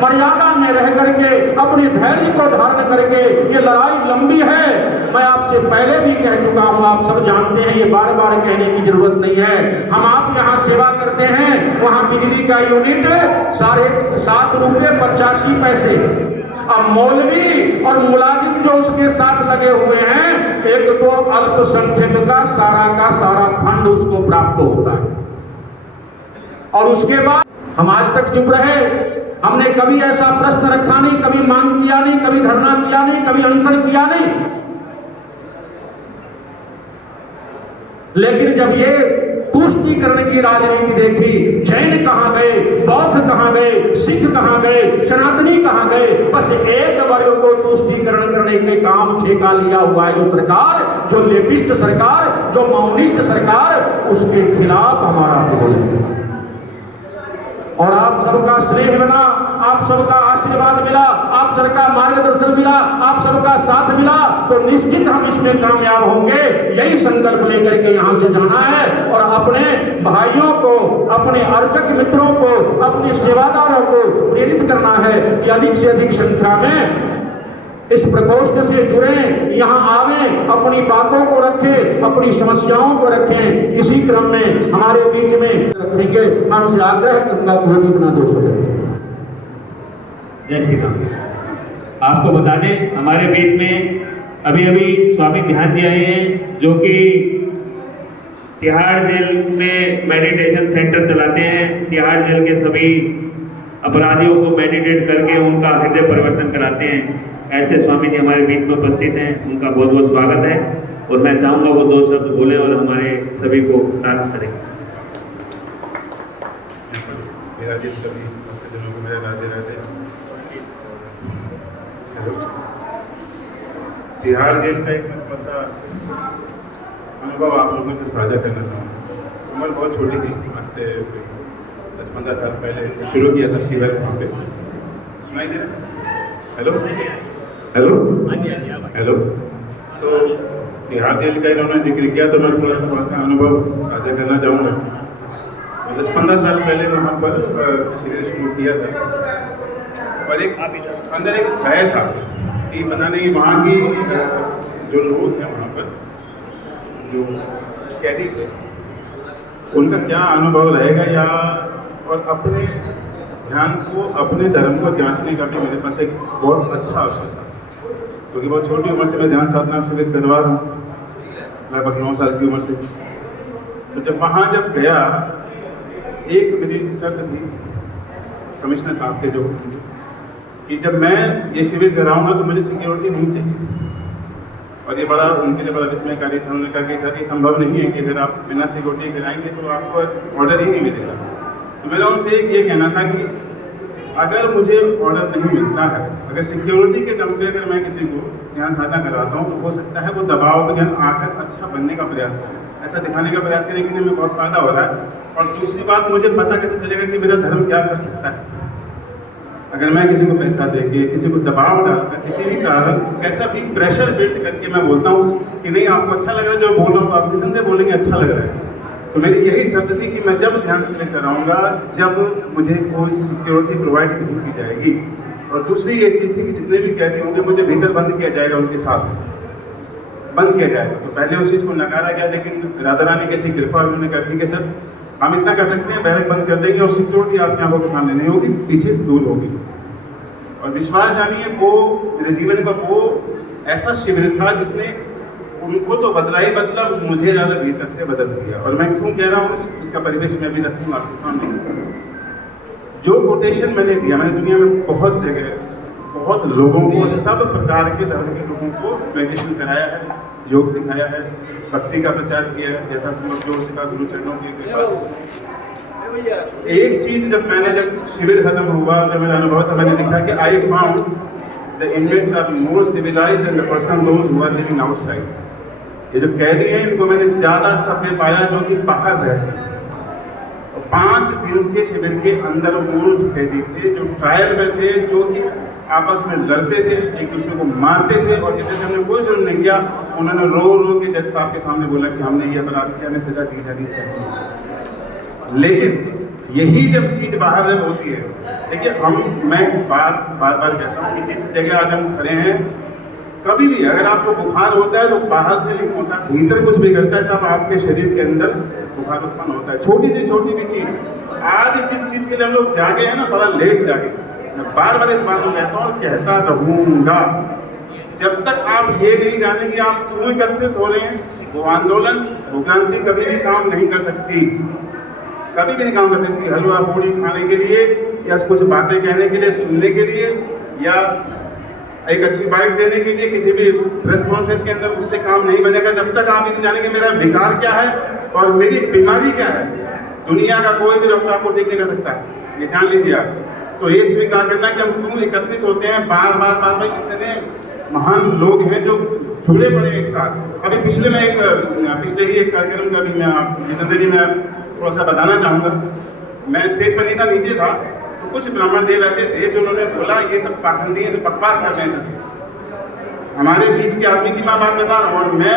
मर्यादा में रह करके अपने धैर्य को धारण करके, ये लड़ाई लंबी है। मैं आपसे पहले भी कह चुका हूं, आप सब जानते हैं, ये बार बार कहने की जरूरत नहीं है। हम आप यहाँ सेवा करते हैं, वहां बिजली का यूनिट 7.5 रुपये 85 पैसे। अब मौलवी और मुलाजिम जो उसके साथ लगे हुए हैं, एक तो अल्पसंख्यक का सारा फंड उसको प्राप्त होता है, और उसके बाद हम आज तक चुप रहे। हमने कभी ऐसा प्रश्न रखा नहीं, कभी मांग किया नहीं, कभी धरना किया नहीं, कभी अनशन किया नहीं। लेकिन जब ये तुष्टीकरण की राजनीति देखी, जैन कहां गए, बौद्ध कहां गए, सिख कहां गए, सनातनी कहां गए, बस एक वर्ग को तुष्टीकरण करने के काम ठेका लिया हुआ है जो सरकार, जो लेपिस्ट सरकार, जो माओनिस्ट सरकार, उसके खिलाफ हमारा विरोध है। और आप सबका स्नेह मिला, आप सबका आशीर्वाद मिला, आप सबका मार्गदर्शन मिला, आप सबका साथ मिला, तो निश्चित हम इसमें कामयाब होंगे। यही संकल्प लेकर के यहाँ से जाना है और अपने भाइयों को, अपने अर्चक मित्रों को, अपने सेवादारों को प्रेरित करना है कि अधिक से अधिक संख्या में इस प्रकोष्ठ से जुड़े, यहाँ आवे, अपनी बातों को रखें, अपनी समस्याओं को रखें। इसी क्रम में हमारे बीच में रखेंगे, मैं उनसे आग्रह करूंगा कि वो भी अपना दोष हो जाए। जय श्री राम। आपको बता दें, हमारे बीच में अभी अभी स्वामी ध्यान जी आए हैं, जो कि तिहाड़ जेल में मेडिटेशन सेंटर चलाते हैं। तिहाड़ जेल के सभी अपराधियों को मेडिटेट करके उनका हृदय परिवर्तन कराते हैं। ऐसे स्वामी जी हमारे बीच में उपस्थित हैं, उनका बहुत बहुत स्वागत है। और मैं चाहूँगा वो 2 शब्द बोलें और हमारे सभी को प्राप्त करें। राधे सभी भक्तजनों को मेरा राधे राधे। हेलो। तिहाड़ जेल का एक मैं थोड़ा सा अनुभव आप लोगों से साझा करना चाहूँगा। उम्र बहुत छोटी थी, आज से 10-15 साल पहले शुरू किया था शिविर वहाँ पे। सुनाई दे रहा? Hello hello hello. तो तिहाड़ जेल का इन्होंने जिक्र किया, तो मैं थोड़ा सा वहाँ का अनुभव साझा करना चाहूँगा। 10-15 साल पहले वहाँ पर शिविर शुरू किया था, और एक अंदर एक भय था कि पता नहीं वहाँ की जो लोग हैं वहाँ पर जो कैदी थे, उनका क्या अनुभव रहेगा, या और अपने ध्यान को, अपने धर्म को जांचने का भी मेरे पास एक बहुत अच्छा अवसर था, क्योंकि बहुत छोटी उम्र से मैं ध्यान साधना शिविर करवा रहा हूँ, लगभग 9 साल की उम्र से। तो जब वहाँ जब गया, एक मेरी शर्त थी, कमिश्नर साहब थे जो, कि जब मैं ये शिविर कराऊंगा तो मुझे सिक्योरिटी नहीं चाहिए। और ये बड़ा उनके लिए बड़ा विस्मयकारी था। उन्होंने कहा कि सर ये संभव नहीं है कि अगर आप बिना सिक्योरिटी कराएंगे तो आपको ऑर्डर ही नहीं मिलेगा। तो मेरा उनसे एक ये कहना था कि अगर मुझे ऑर्डर नहीं मिलता है, अगर सिक्योरिटी के दम पे अगर मैं किसी को ध्यान साधना कराता हूँ, तो हो सकता है वो दबाव में आकर अच्छा बनने का प्रयास करें, ऐसा दिखाने का प्रयास करें कि हमें बहुत फ़ायदा हो रहा है। और दूसरी बात, मुझे पता कैसे चलेगा कि मेरा धर्म क्या कर सकता है। अगर मैं किसी को पैसा देके, किसी को दबाव डालकर, किसी भी कारण कैसा भी प्रेशर बिल्ड करके मैं बोलता हूँ कि नहीं आपको अच्छा लग रहा है जो बोल रहा हूँ, तो आप निसंदेह बोलेंगे अच्छा लग रहा है। तो मेरी यही शर्त थी कि मैं जब ध्यान शिविर कराऊंगा, जब मुझे कोई सिक्योरिटी प्रोवाइड नहीं की जाएगी। और दूसरी ये चीज़ थी कि जितने भी कैदी होंगे मुझे भीतर बंद किया जाएगा, उनके साथ बंद किया जाएगा। तो पहले उस चीज़ को नकारा गया, लेकिन राधा रानी कैसी कृपा, उन्होंने कहा ठीक है सर, हम इतना कर सकते हैं, बैरक बंद कर देंगे और सिक्योरिटी आपकी आंखों के सामने नहीं होगी, पीछे दूर होगी। और विश्वास जानिए, वो मेरे जीवन का वो ऐसा शिविर था जिसने उनको तो बदला ही बदला, मुझे ज़्यादा भीतर से बदल दिया। और मैं क्यों कह रहा हूँ, इसका परिवेश मैं भी रखूँगा आपके सामने। जो कोटेशन मैंने दिया, मैंने दुनिया में बहुत जगह, बहुत लोगों को, सब प्रकार के धर्म के लोगों को मेडिटेशन कराया है, योग सिखाया है, भक्ति का प्रचार किया है, यथासंभव जो सिखा गुरु चरणों की कृपा से। एक चीज जब शिविर खत्म हुआ और जब मेरा अनुभव था, मैंने लिखा कि I found the inmates are more civilised than the person those who are living outside. ये जो कैदी हैं इनको मैंने ज़्यादा सभ्य पाया जो कि बाहर रहते हैं। 5 दिन के शिविर के अंदर वो कैदी थे जो ट्रायल में थे, जो कि आपस में लड़ते थे, एक दूसरे को मारते थे और कहते थे हमने कोई जुर्म नहीं किया। उन्होंने रो के जज साहब के सामने बोला कि हमने ये अपराध किया, हमें सजा दी जानी चाहिए। लेकिन यही जब चीज़ बाहर जब होती है, देखिए मैं बार बार कहता हूँ कि जिस जगह आज हम खड़े हैं, कभी भी अगर आपको बुखार होता है तो बाहर से नहीं होता, भीतर कुछ बिगड़ता है तब आपके शरीर के अंदर बुखार उत्पन्न होता है। छोटी से छोटी भी चीज़। आज जिस चीज़ के लिए हम लोग जागे हैं ना, बड़ा लेट जागे। मैं बार बार इस बात को कहता हूँ और कहता रहूँगा, जब तक आप ये नहीं जानेंगे आप क्यों एकत्रित हो रहे हैं, वो आंदोलन, वो क्रांति कभी भी काम नहीं कर सकती, कभी भी नहीं काम कर सकती। हलवा पूड़ी खाने के लिए या कुछ बातें कहने के लिए, सुनने के लिए, या एक अच्छी बाइट देने के लिए किसी भी प्रेस कॉन्फ्रेंस के अंदर उससे काम नहीं बनेगा जब तक आप नहीं जानेंगे मेरा विकार क्या है और मेरी बीमारी क्या है। दुनिया का कोई भी डॉक्टर आपको ठीक नहीं कर सकता, ये जान लीजिए आप। तो ये स्वीकार करना कि हम क्यों एकत्रित होते हैं बार बार कितने महान लोग हैं जो जुड़े पड़े एक साथ। अभी पिछले ही एक कार्यक्रम का भी मैं आप जितेंद्र जी मैं थोड़ा सा बताना चाहूँगा। मैं स्टेज पर नहीं था, नीचे था, तो कुछ ब्राह्मण देव ऐसे थे जो उन्होंने बोला ये सब पाखंडी है, बकवास कर रहे हैं सभी। हमारे बीच के आदमी की मैं बात बता रहा हूँ और मैं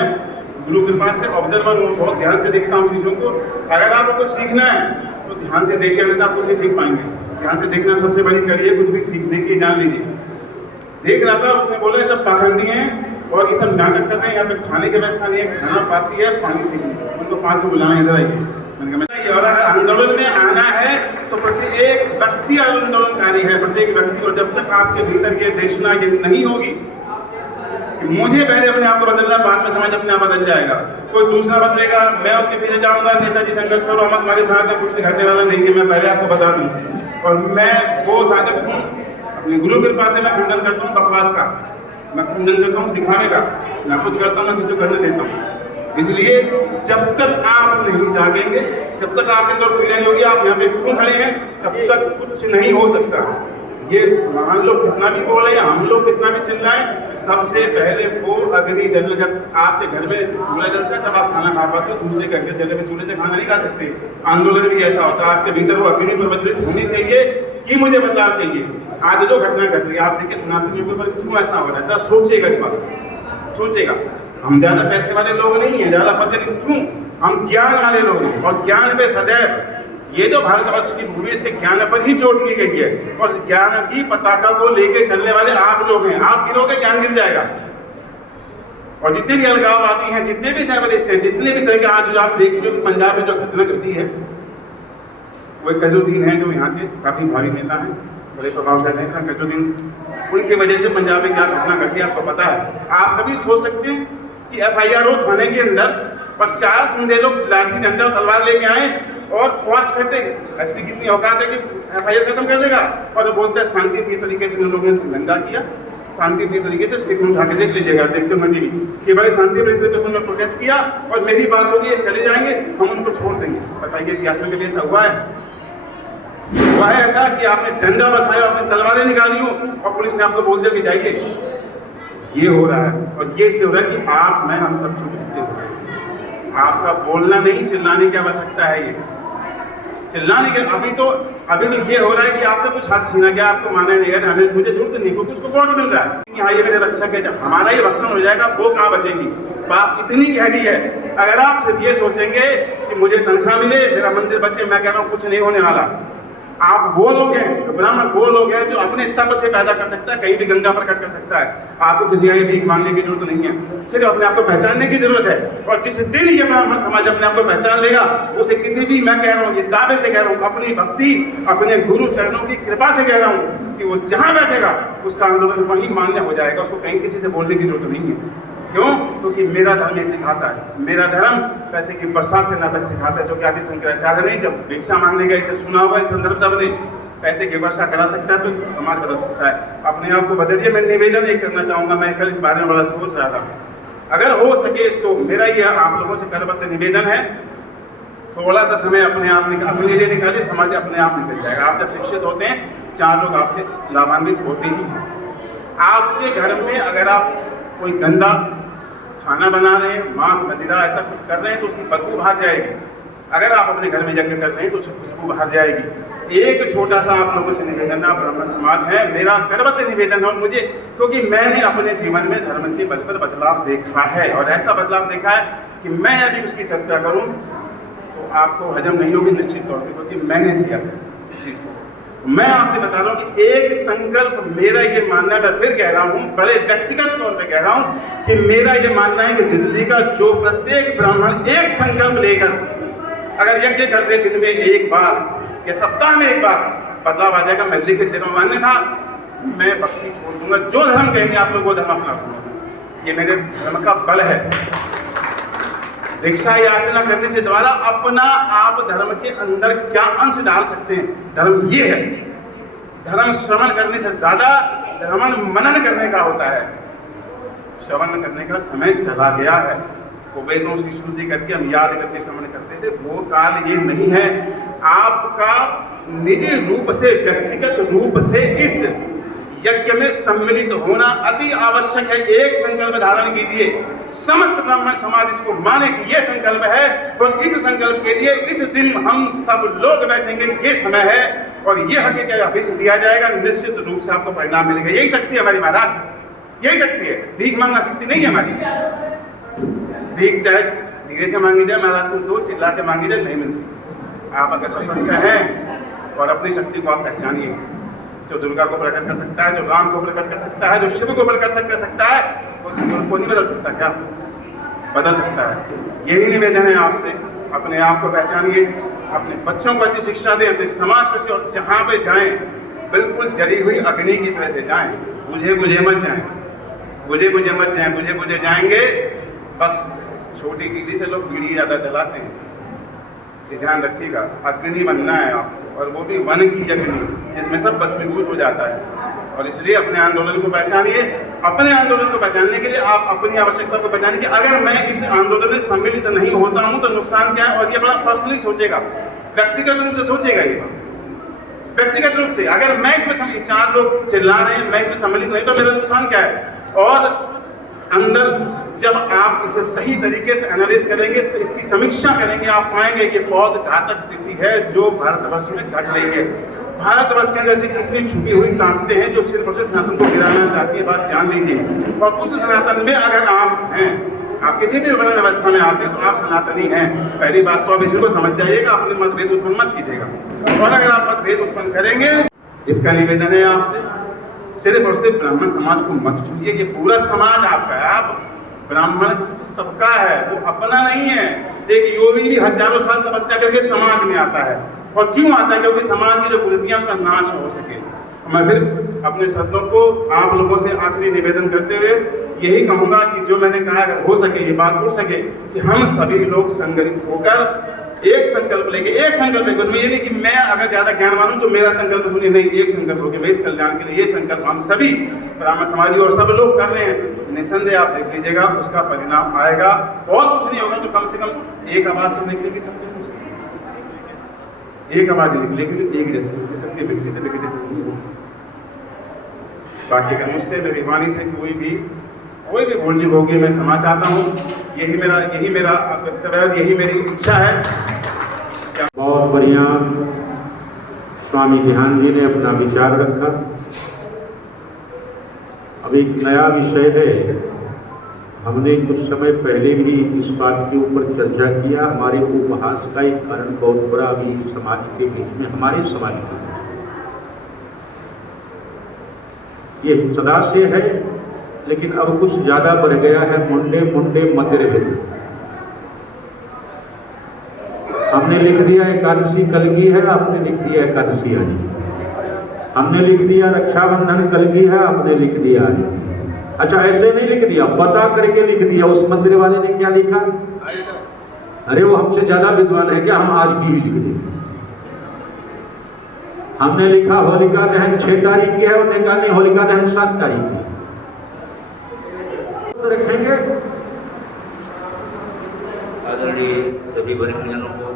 गुरु कृपा से ऑब्जर्वर हूँ, बहुत ध्यान से देखता हूँ चीज़ों को। अगर आपको कुछ सीखना है तो ध्यान से देखिए, अन्यथा आप कुछ नहीं सीख पाएंगे। ध्यान से देखना सबसे बड़ी कड़ी है कुछ भी सीखने की, जान लीजिए। देख रहा था, उसने बोला ये सब पाखंडी हैं और ये सब नाटक कर रहे हैं, यहाँ पे खाने की व्यवस्था नहीं है, खाना बासी है, पानी नहीं है, उनको 5 से बुलाना, इधर आइए। और अगर आंदोलन में आना है तो प्रत्येक व्यक्ति आंदोलनकारी है, प्रत्येक व्यक्ति। और जब तक आपके भीतर ये देशना ये नहीं होगी कि मुझे पहले अपने आप को बदलना, बाद में समाज अपने आप बदल जाएगा। कोई दूसरा बदलेगा, मैं उसके पीछे जाऊंगा, नेताजी संघर्ष करो, हम तुम्हारे साथ हैं, कुछ घटने वाला नहीं है, मैं पहले आपको बता दूं। और मैं वो साधक हूँ, अपनी गुरु कृपा से मैं खंडन करता हूँ बकवास का, मैं खंडन करता हूँ दिखाने का, मैं कुछ करता हूँ, मैं किसी को करने देता हूँ। इसलिए जब तक आप नहीं जागेंगे, जब तक आपके अंदर पीड़ा नहीं होगी, आप यहाँ पे क्यों खड़े हैं, तब तक कुछ नहीं हो सकता। ये महान लोग कितना भी बोले, हम लोग कितना भी चिल्लाएं, सबसे पहले वो अग्नि जल, जब आपके घर में चूल्हा जलता है तब आप खाना खा पाते हो, दूसरे घर के जले हुए चूल्हे से खाना नहीं खा सकते। आंदोलन भी ऐसा होता है, आपके भीतर वो अग्नि प्रज्वलित होनी चाहिए कि मुझे बदलाव चाहिए। आज जो घटना घट रही है, आप देखिए सनातनियों के ऊपर क्यों ऐसा हो रहा है, सोचिएगा इस बात, सोचिएगा। हम ज़्यादा पैसे वाले लोग नहीं हैं, ज़्यादा पता नहीं क्यों, हम ज्ञान वाले लोग हैं और ज्ञान पे सदैव ये जो भारतवर्ष की भूमि इसके ज्ञान पर ही चोट की गई है और ज्ञान की पताका को लेके चलने वाले आप लोग हैं। आप गिरोगे ज्ञान गिर जाएगा। और जितने भी अलगाववादी हैं, जितने भी साइबरिस्ट हैं, जितने भी तरह के आज जो आप देख रहे हो कि पंजाब में जो घटना घटी है, वो कजुद्दीन है जो यहाँ के काफ़ी भारी नेता हैं, बड़े प्रभावशाली नेता कजुद्दीन, उनकी वजह से पंजाब में क्या घटना घटी आपको पता है। आप कभी सोच सकते हैं कि FIR हो थाने के अंदर पर 4 गुंडे लोग लाठी डंडा और तलवार लेके आए और क्वाश कर देंगे। SP कितनी औकात है कि FIR खत्म कर देगा और वो बोलते हैं शांतिप्रिय तरीके से उन लोगों ने दंगा किया, शांतिप्रिय तरीके से स्टेटमेंट उठा के देख लीजिएगा, देखते होंगे टीवी कि बड़े शांतिप्रिय तरीके से उन्होंने प्रोटेस्ट किया और मेरी बात होगी ये चले जाएंगे, हम उनको छोड़ देंगे। बताइए इतिहास में कभी ऐसा हुआ है? हुआ है ऐसा कि आपने डंडा बरसाया, आपने तलवारें निकाली हो और पुलिस ने आपको बोल दिया कि जाइए? ये हो रहा है और ये इसलिए हो रहा है कि आप, मैं, हम सब चुप इसलिए हो रहा है। आपका बोलना नहीं, चिल्लाने की आवश्यकता है। ये चिल्लाने के अभी तो ये हो रहा है कि आपसे कुछ हक छीना गया, आपको माना नहीं गया, हमें मुझे जरूरत नहीं क्योंकि उसको वोट मिल रहा है कि हाँ ये मेरे रक्षक है। जब हमारा ही रक्षण हो जाएगा वो कहाँ बचेंगी? बात इतनी गहरी है। अगर आप सिर्फ ये सोचेंगे कि मुझे तनख्वाह मिले, मेरा मंदिर बचे, मैं कह रहा हूँ कुछ नहीं होने वाला। आप वो लोग हैं, ब्राह्मण वो लोग हैं जो अपने तप से पैदा कर सकता है, कहीं भी गंगा प्रकट कर सकता है। आपको किसी का भीख मांगने की जरूरत नहीं है, सिर्फ अपने आप को पहचानने की जरूरत है। और जिस दिन ये ब्राह्मण समाज अपने आप को पहचान लेगा, उसे किसी भी, मैं कह रहा हूँ, ये दावे से कह रहा हूँ, अपनी भक्ति, अपने गुरु चरणों की कृपा से कह रहा हूँ कि वो जहाँ बैठेगा उसका आंदोलन वहीं मान्य हो जाएगा। उसको कहीं किसी से बोलने की जरूरत नहीं है। क्यों? क्योंकि मेरा धर्म ये सिखाता है। मेरा धर्म पैसे की बरसात करना तक सिखाता है, जो कि आदि शंकराचार्य ने जब भिक्षा मांगने गए थे, सुना हुआ इस संदर्भ सब ने, पैसे की वर्षा करा सकता है तो समाज बदल सकता है। अपने आप को बदलिए। मैं निवेदन ये करना चाहूँगा, मैं कल इस बारे में बड़ा सोच रहा था, अगर हो सके तो मेरा ये आप लोगों से करबद्ध निवेदन है थोड़ा सा समय अपने लिए निकालिए, समाज अपने आप निकल जाएगा। आप जब शिक्षित होते हैं, 4 लोग आपसे लाभान्वित होते ही हैं। आपके घर में अगर आप कोई गंदा खाना बना रहे हैं, मांस मदिरा ऐसा कुछ कर रहे हैं, तो उसकी बदबू बाहर जाएगी। अगर आप अपने घर में यज्ञ कर रहे हैं तो उसकी खुशबू बाहर जाएगी। एक छोटा सा आप लोगों से निवेदन, आप ब्राह्मण समाज है, मेरा करबद्ध निवेदन है, और मुझे, क्योंकि मैंने अपने जीवन में धर्म के बल पर बदलाव देखा है, और ऐसा बदलाव देखा है कि मैं अभी उसकी चर्चा करूं तो आपको हजम नहीं होगी निश्चित तौर पर, क्योंकि मैंने किया है इस चीज़ को। मैं आपसे बता रहा हूँ कि एक संकल्प मेरा ये मानना है, मैं फिर कह रहा हूँ, बड़े व्यक्तिगत तौर पे कह रहा हूँ कि मेरा ये मानना है कि दिल्ली का जो प्रत्येक ब्राह्मण एक संकल्प लेकर अगर यज्ञ कर दे दिन में एक बार या सप्ताह में एक बार, बदलाव आ जाएगा। मैं लिख दे रहा हूँ, अन्यथा मैं भक्ति छोड़ दूंगा। जो धर्म कहेंगे आप लोग वो धर्म अपना लूंगा। ये मेरे धर्म का बल है। दीक्षा याचना करने से द्वारा अपना आप धर्म के अंदर क्या अंश डाल सकते हैं, धर्म ये है। धर्म श्रवण करने से ज्यादा धर्म मनन करने का होता है। श्रवण करने का समय चला गया है। वो वेदों की श्रुति करके हम याद करके श्रवण करते थे, वो काल ये नहीं है। आपका निजी रूप से, व्यक्तिगत रूप से इस यज्ञ में सम्मिलित होना अति आवश्यक है। एक संकल्प धारण कीजिए, समस्त ब्राह्मण समाज इसको माने कि यह संकल्प है, और इस संकल्प के लिए इस दिन हम सब लोग बैठेंगे, ये समय है, और ये हक का आदेश दिया जाएगा। निश्चित रूप से आपको परिणाम मिलेगा। यही शक्ति है हमारी महाराज, यही शक्ति है। भीख मांगना शक्ति नहीं है हमारी। भीख चाहे धीरे से मांगी जाए, महाराज कुछ दो, चिल्ला के मांगी जाए, नहीं मिलती। आप अगर सशक्त हैं और अपनी शक्ति को आप पहचानिए, जो दुर्गा को प्रकट कर सकता है, जो राम को प्रकट कर सकता है, जो शिव को प्रकट कर सकता है, उस गुरु को नहीं बदल सकता क्या? बदल सकता है। यही निवेदन है आपसे, अपने आप को पहचानिए, अपने बच्चों को ऐसी शिक्षा दें, अपने समाज को ऐसी, और जहाँ पे जाएं बिल्कुल जली हुई अग्नि की तरह से जाएं, बुझे बुझे मत जाएं, बुझे बुझे मत जाएं। बुझे बुझे जाएंगे बस छोटी कीड़ी से लोग बीड़ी ज़्यादा जलाते हैं, ये ध्यान रखिएगा। अग्नि बनना है आपको, और वो भी वन की अग्नि, जिसमें सब भस्मीभूत हो जाता है। और इसलिए अपने आंदोलन को पहचानिए। अपने आंदोलन को पहचानने के लिए आप अपनी आवश्यकता को पहचानिए कि अगर मैं इस आंदोलन में सम्मिलित नहीं होता हूँ तो नुकसान क्या है। और ये बड़ा पर्सनली सोचेगा, व्यक्तिगत रूप से सोचेगा। ये व्यक्तिगत रूप से अगर मैं इसमें 4 लोग चिल्ला रहे हैं, मैं इसमें सम्मिलित नहीं, तो मेरा नुकसान क्या है। और अंदर जब आप इसे सही तरीके से एनालिस करेंगे, इसकी समीक्षा करेंगे, आप पाएंगे कि बहुत घातक स्थिति है जो भारतवर्ष में घट रही है। भारतवर्ष के अंदर ऐसी कितनी छुपी हुई ताकतें हैं जो सिर्फ और सिर्फ सनातन को गिराना चाहती है, बात जान लीजिए। और उस सनातन में अगर आप हैं, आप किसी भी व्यवस्था में आते हैं तो आप सनातनी हैं। पहली बात तो आप इसी को समझ जाइएगा, अपने मतभेद उत्पन्न मत कीजिएगा। और अगर आप मतभेद उत्पन्न करेंगे, इसका निवेदन है आपसे, सिर्फ और सिर्फ ब्राह्मण समाज को मत छूइए। ये पूरा समाज आपका है। आप ब्राह्मण तो सबका है, वो अपना नहीं है। एक योगी भी हजारों साल तपस्या करके समाज में आता है। और क्यों आता है? क्योंकि समाज की जो कुरीतियां उसका नाश हो सके। मैं फिर अपने सदनों को आप लोगों से आखिरी निवेदन करते हुए यही कहूँगा कि जो मैंने कहा, अगर हो सके ये बात उठ सके कि हम सभी लोग संगठित होकर एक संकल्प लेके, एक संकल्प लेके, उसमें ये नहीं कि मैं अगर ज़्यादा ज्ञानवान हूँ तो मेरा संकल्प सुनिए, नहीं, एक संकल्प हो गया, मैं इस कल्याण के लिए ये संकल्प हम सभी ब्राह्मण समाजी और सब लोग कर रहे हैं। निसंदेह आप देख लीजिएगा, उसका परिणाम आएगा। और कुछ नहीं होगा तो कम से कम एक आवाज़ तो निकलेगी सबके मुँह से, एक आवाज़ निकलेगी जो एक जैसी होगी, सबके विघटित नहीं होगी। बाकी अगर मुझसे मेरी वाणी से कोई भी भूल चूक होगी, मैं क्षमा चाहता हूँ। यही मेरा वक्तव्य है, यही मेरी इच्छा है। बहुत बढ़िया स्वामी ध्यान जी ने अपना विचार रखा। अब एक नया विषय है, हमने कुछ समय पहले भी इस बात के ऊपर चर्चा किया। हमारे उपहास का एक कारण बहुत बड़ा अभी समाज के बीच में, हमारे समाज के बीच में ये सदा से है, लेकिन अब कुछ ज़्यादा बढ़ गया है। मुंडे मुंडे मध्यविद। हमने लिख दिया एकादशी कल की है, आपने लिख दिया एकादशी आज की। हमने लिख दिया रक्षाबंधन कल की है, आपने लिख दिया आज की। अच्छा, ऐसे नहीं लिख दिया, पता करके लिख दिया। उस मंदिर वाले ने क्या लिखा? अरे वो हमसे ज़्यादा विद्वान है क्या? हम आज की ही लिख देंगे। हमने लिखा होलिका दहन 6 तारीख की है, उन्होंने कहा नहीं, होलिका दहन 7 तारीख की रखेंगे। आदरणीय सभी वरिष्ठ जनों को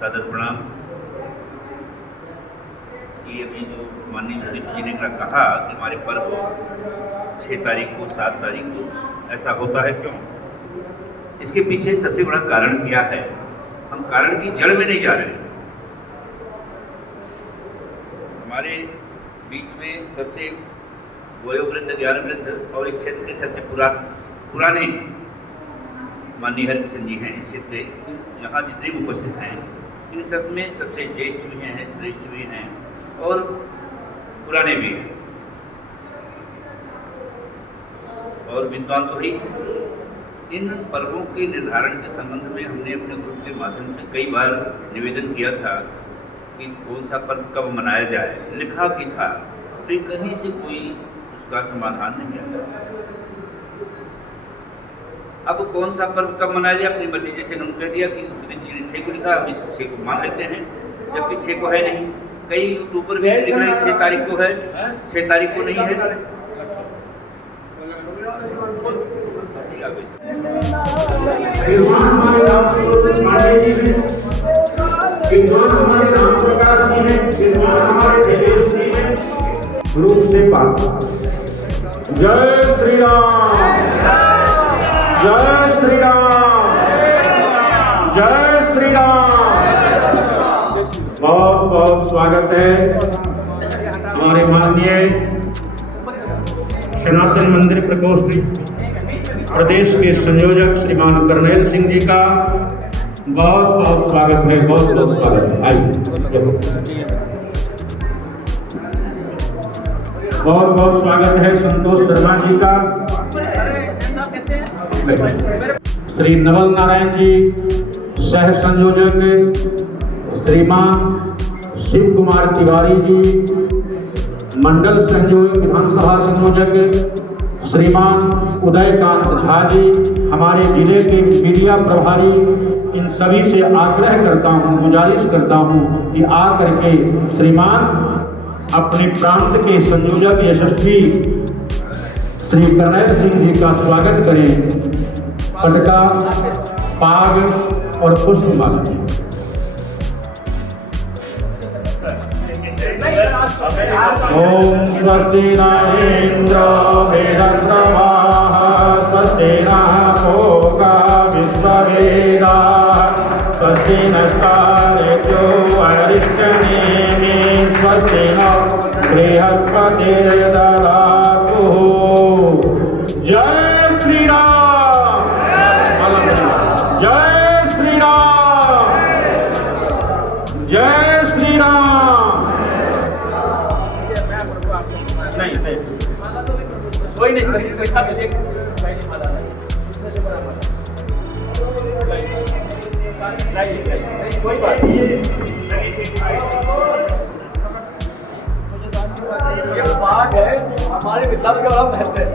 सादर प्रणाम। ये अभी जो माननीय सदस्य जी ने कहा कि हमारे पर्व 6 तारीख को 7 तारीख को ऐसा होता है, क्यों? इसके पीछे सबसे बड़ा कारण क्या है? हम कारण की जड़ में नहीं जा रहे हैं। हमारे बीच में सबसे वयोवृद्ध, ज्ञानवृद्ध और इस क्षेत्र के सबसे पुराने माननीय हरकिशन जी हैं। इस क्षेत्र के यहाँ जितने उपस्थित हैं इन सब में सबसे ज्येष्ठ भी हैं, श्रेष्ठ भी हैं और पुराने भी हैं और विद्वान तो ही। इन पर्वों के निर्धारण के संबंध में हमने अपने ग्रुप के माध्यम से कई बार निवेदन किया था कि कौन सा पर्व कब मनाया जाए, लिखा भी था, फिर कहीं से कोई उसका समाधान नहीं आया। अब कौन सा पर्व कब मनाया जाए अपनी मर्जी, जैसे उन्होंने कह दिया कि सुदेश जी ने 6 को लिखा, हम इस 6 को मान लेते हैं, जबकि 6 को है नहीं। कई यूट्यूबर भी लिख रहे हैं 6 तारीख को है, 6 तारीख को नहीं है। विद्वान हमारे राम प्रकाश जी हैं, विद्वान हमारे देवेश जी हैं। रूप से बात। जय श्री राम, जय श्री राम, जय श्री राम। बहुत बहुत स्वागत है हमारे माननीय सनातन मंदिर प्रकोष्ठ प्रदेश के संयोजक श्रीमान करनेल सिंह जी का बहुत बहुत स्वागत है, बहुत बहुत स्वागत है। आइए, बहुत बहुत स्वागत है संतोष शर्मा जी का, श्री नवल नारायण जी सह संयोजक, श्रीमान शिव कुमार तिवारी जी मंडल संयोजक, विधानसभा संयोजक श्रीमान उदयकांत झा जी, हमारे जिले के मीडिया प्रभारी। इन सभी से आग्रह करता हूं, गुजारिश करता हूं कि आ करके श्रीमान अपने प्रांत के संयोजक यशस्वी श्री करनेल सिंह जी का स्वागत करें पटका, पाग और पुष्पमाला से। ओम स्वस्ति न इंद्र वेदश्रवाः स्वस्ति नः पूषा विश्ववेदाः स्वस्ति नस्तारेभ्यो अरिष्टनेमिः स्वस्ति नो बृहस्पतिर्दधातु। जय श्री राम, जय श्री राम, जय श्री राम। कोई नहीं, कोई बात नहीं। ये पाठ है हमारे विद्या का बड़ा महत्व है।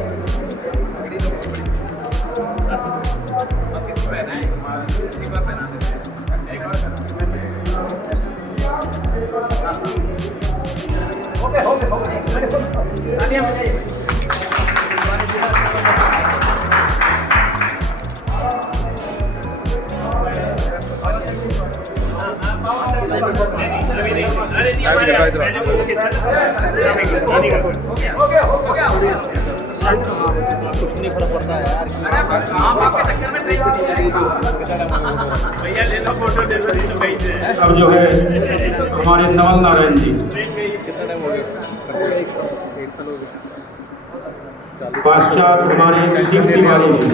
कुछ नहीं फर्क पड़ता है यार। अब जो है हमारे नवल नारायण जी, पाश्चात हमारे शिव तिवारी जी,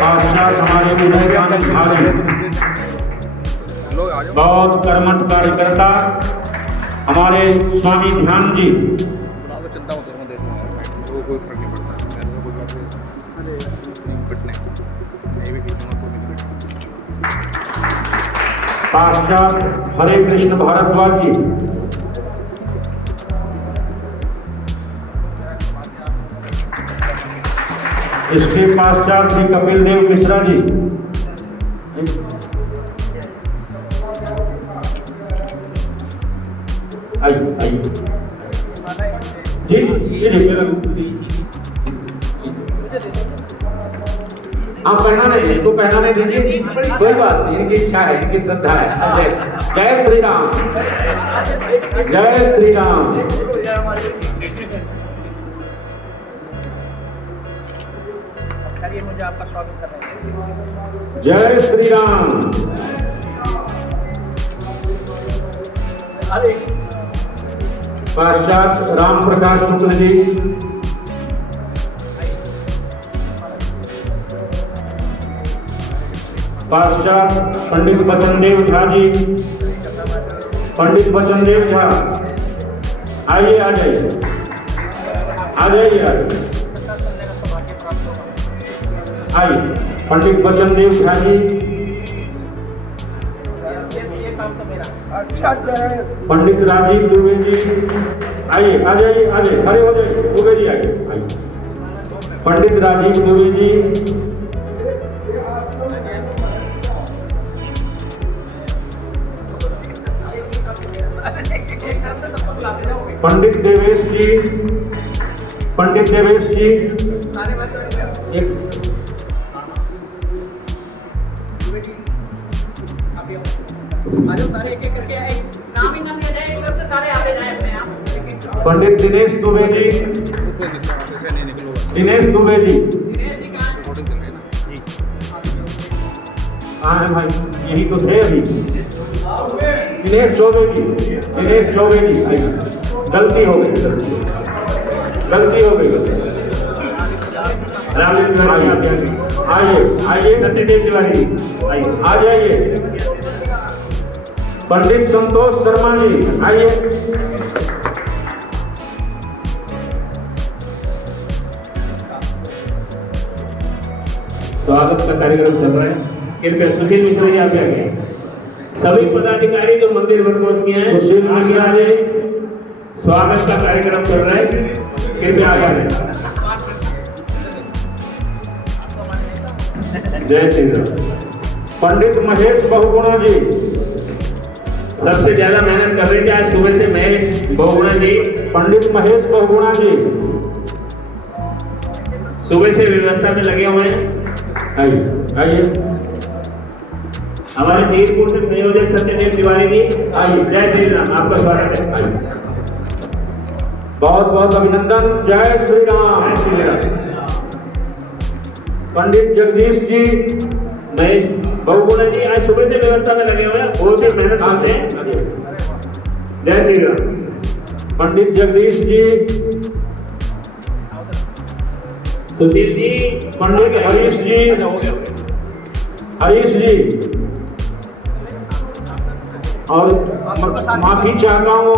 पाश्चात हमारे उदयकांत झा जी, बहुत कर्मठ कार्यकर्ता हमारे स्वामी ध्यान जी, पाश्चात हरे कृष्ण भारद्वाज जी, इसके पश्चात श्री कपिल देव मिश्रा जी, आइए आइए जी जी जी। आप पहनाने दीजिए, इनको पहनाने दीजिए, कोई बात नहीं, इनकी इच्छा है, इनकी श्रद्धा है। जय श्री राम, जय श्री राम। मुझे आपका स्वागत करना है। जय श्री राम। पश्चात राम प्रकाश शुक्ल जी, पश्चात पंडित बचनदेव झा जी, पंडित बचनदेव झा आइए, आ जाइए, आ जाइए, आइए, पंडित बचनदेव झा जी, पंडित राजीव दुबे जी आइए, आ जाइए, आ जाइए, खड़े हो जाइए, दुबे जी आइए, आइए, पंडित राजीव दुबे जी, पंडित देवेश जी, पंडित देवेश जी, एक पंडित दिनेश दुबे जी, दिनेश दुबे जी, हाँ भाई यही तो थे अभी। दिनेश चौबे जी, दिनेश चौबे जी, गलती हो गई, गलती हो गई। आइए, आइए, सत्यदेव तिवारी आइए, आ जाइए। पंडित संतोष शर्मा जी आइए, स्वागत का कार्यक्रम चल रहा है। कृपया सुशील मिश्रा जी आप आगे, सभी पदाधिकारी जो मंदिर पर पहुंच गए हैं, सुशील मिश्रा जी, स्वागत का कार्यक्रम चल रहा है, कृपया आगे। जय श्री राम। पंडित महेश बहुगुणा जी, सबसे ज्यादा मेहनत कर रहे थे आज सुबह से महेश बहुगुणा जी, पंडित महेश बहुगुणा जी सुबह से व्यवस्था में लगे हुए हैं। आइए, आइए, हमारे तीरपुर से संयोजक सत्यदेव तिवारी जी आइए। जय श्री राम, आपका स्वागत है। आइए, बहुत बहुत अभिनंदन। जय श्री राम। जय श्री राम। पंडित जगदीश जी, महेश बहुगुणा जी आज सुबह से व्यवस्था में लगे हुए हैं, बहुत ही मेहनत करते हैं। जय श्री राम। पंडित जगदीश जी, सुशील जी, पंडित हरीश जी, हरीश जी, और माफी चाहता हूँ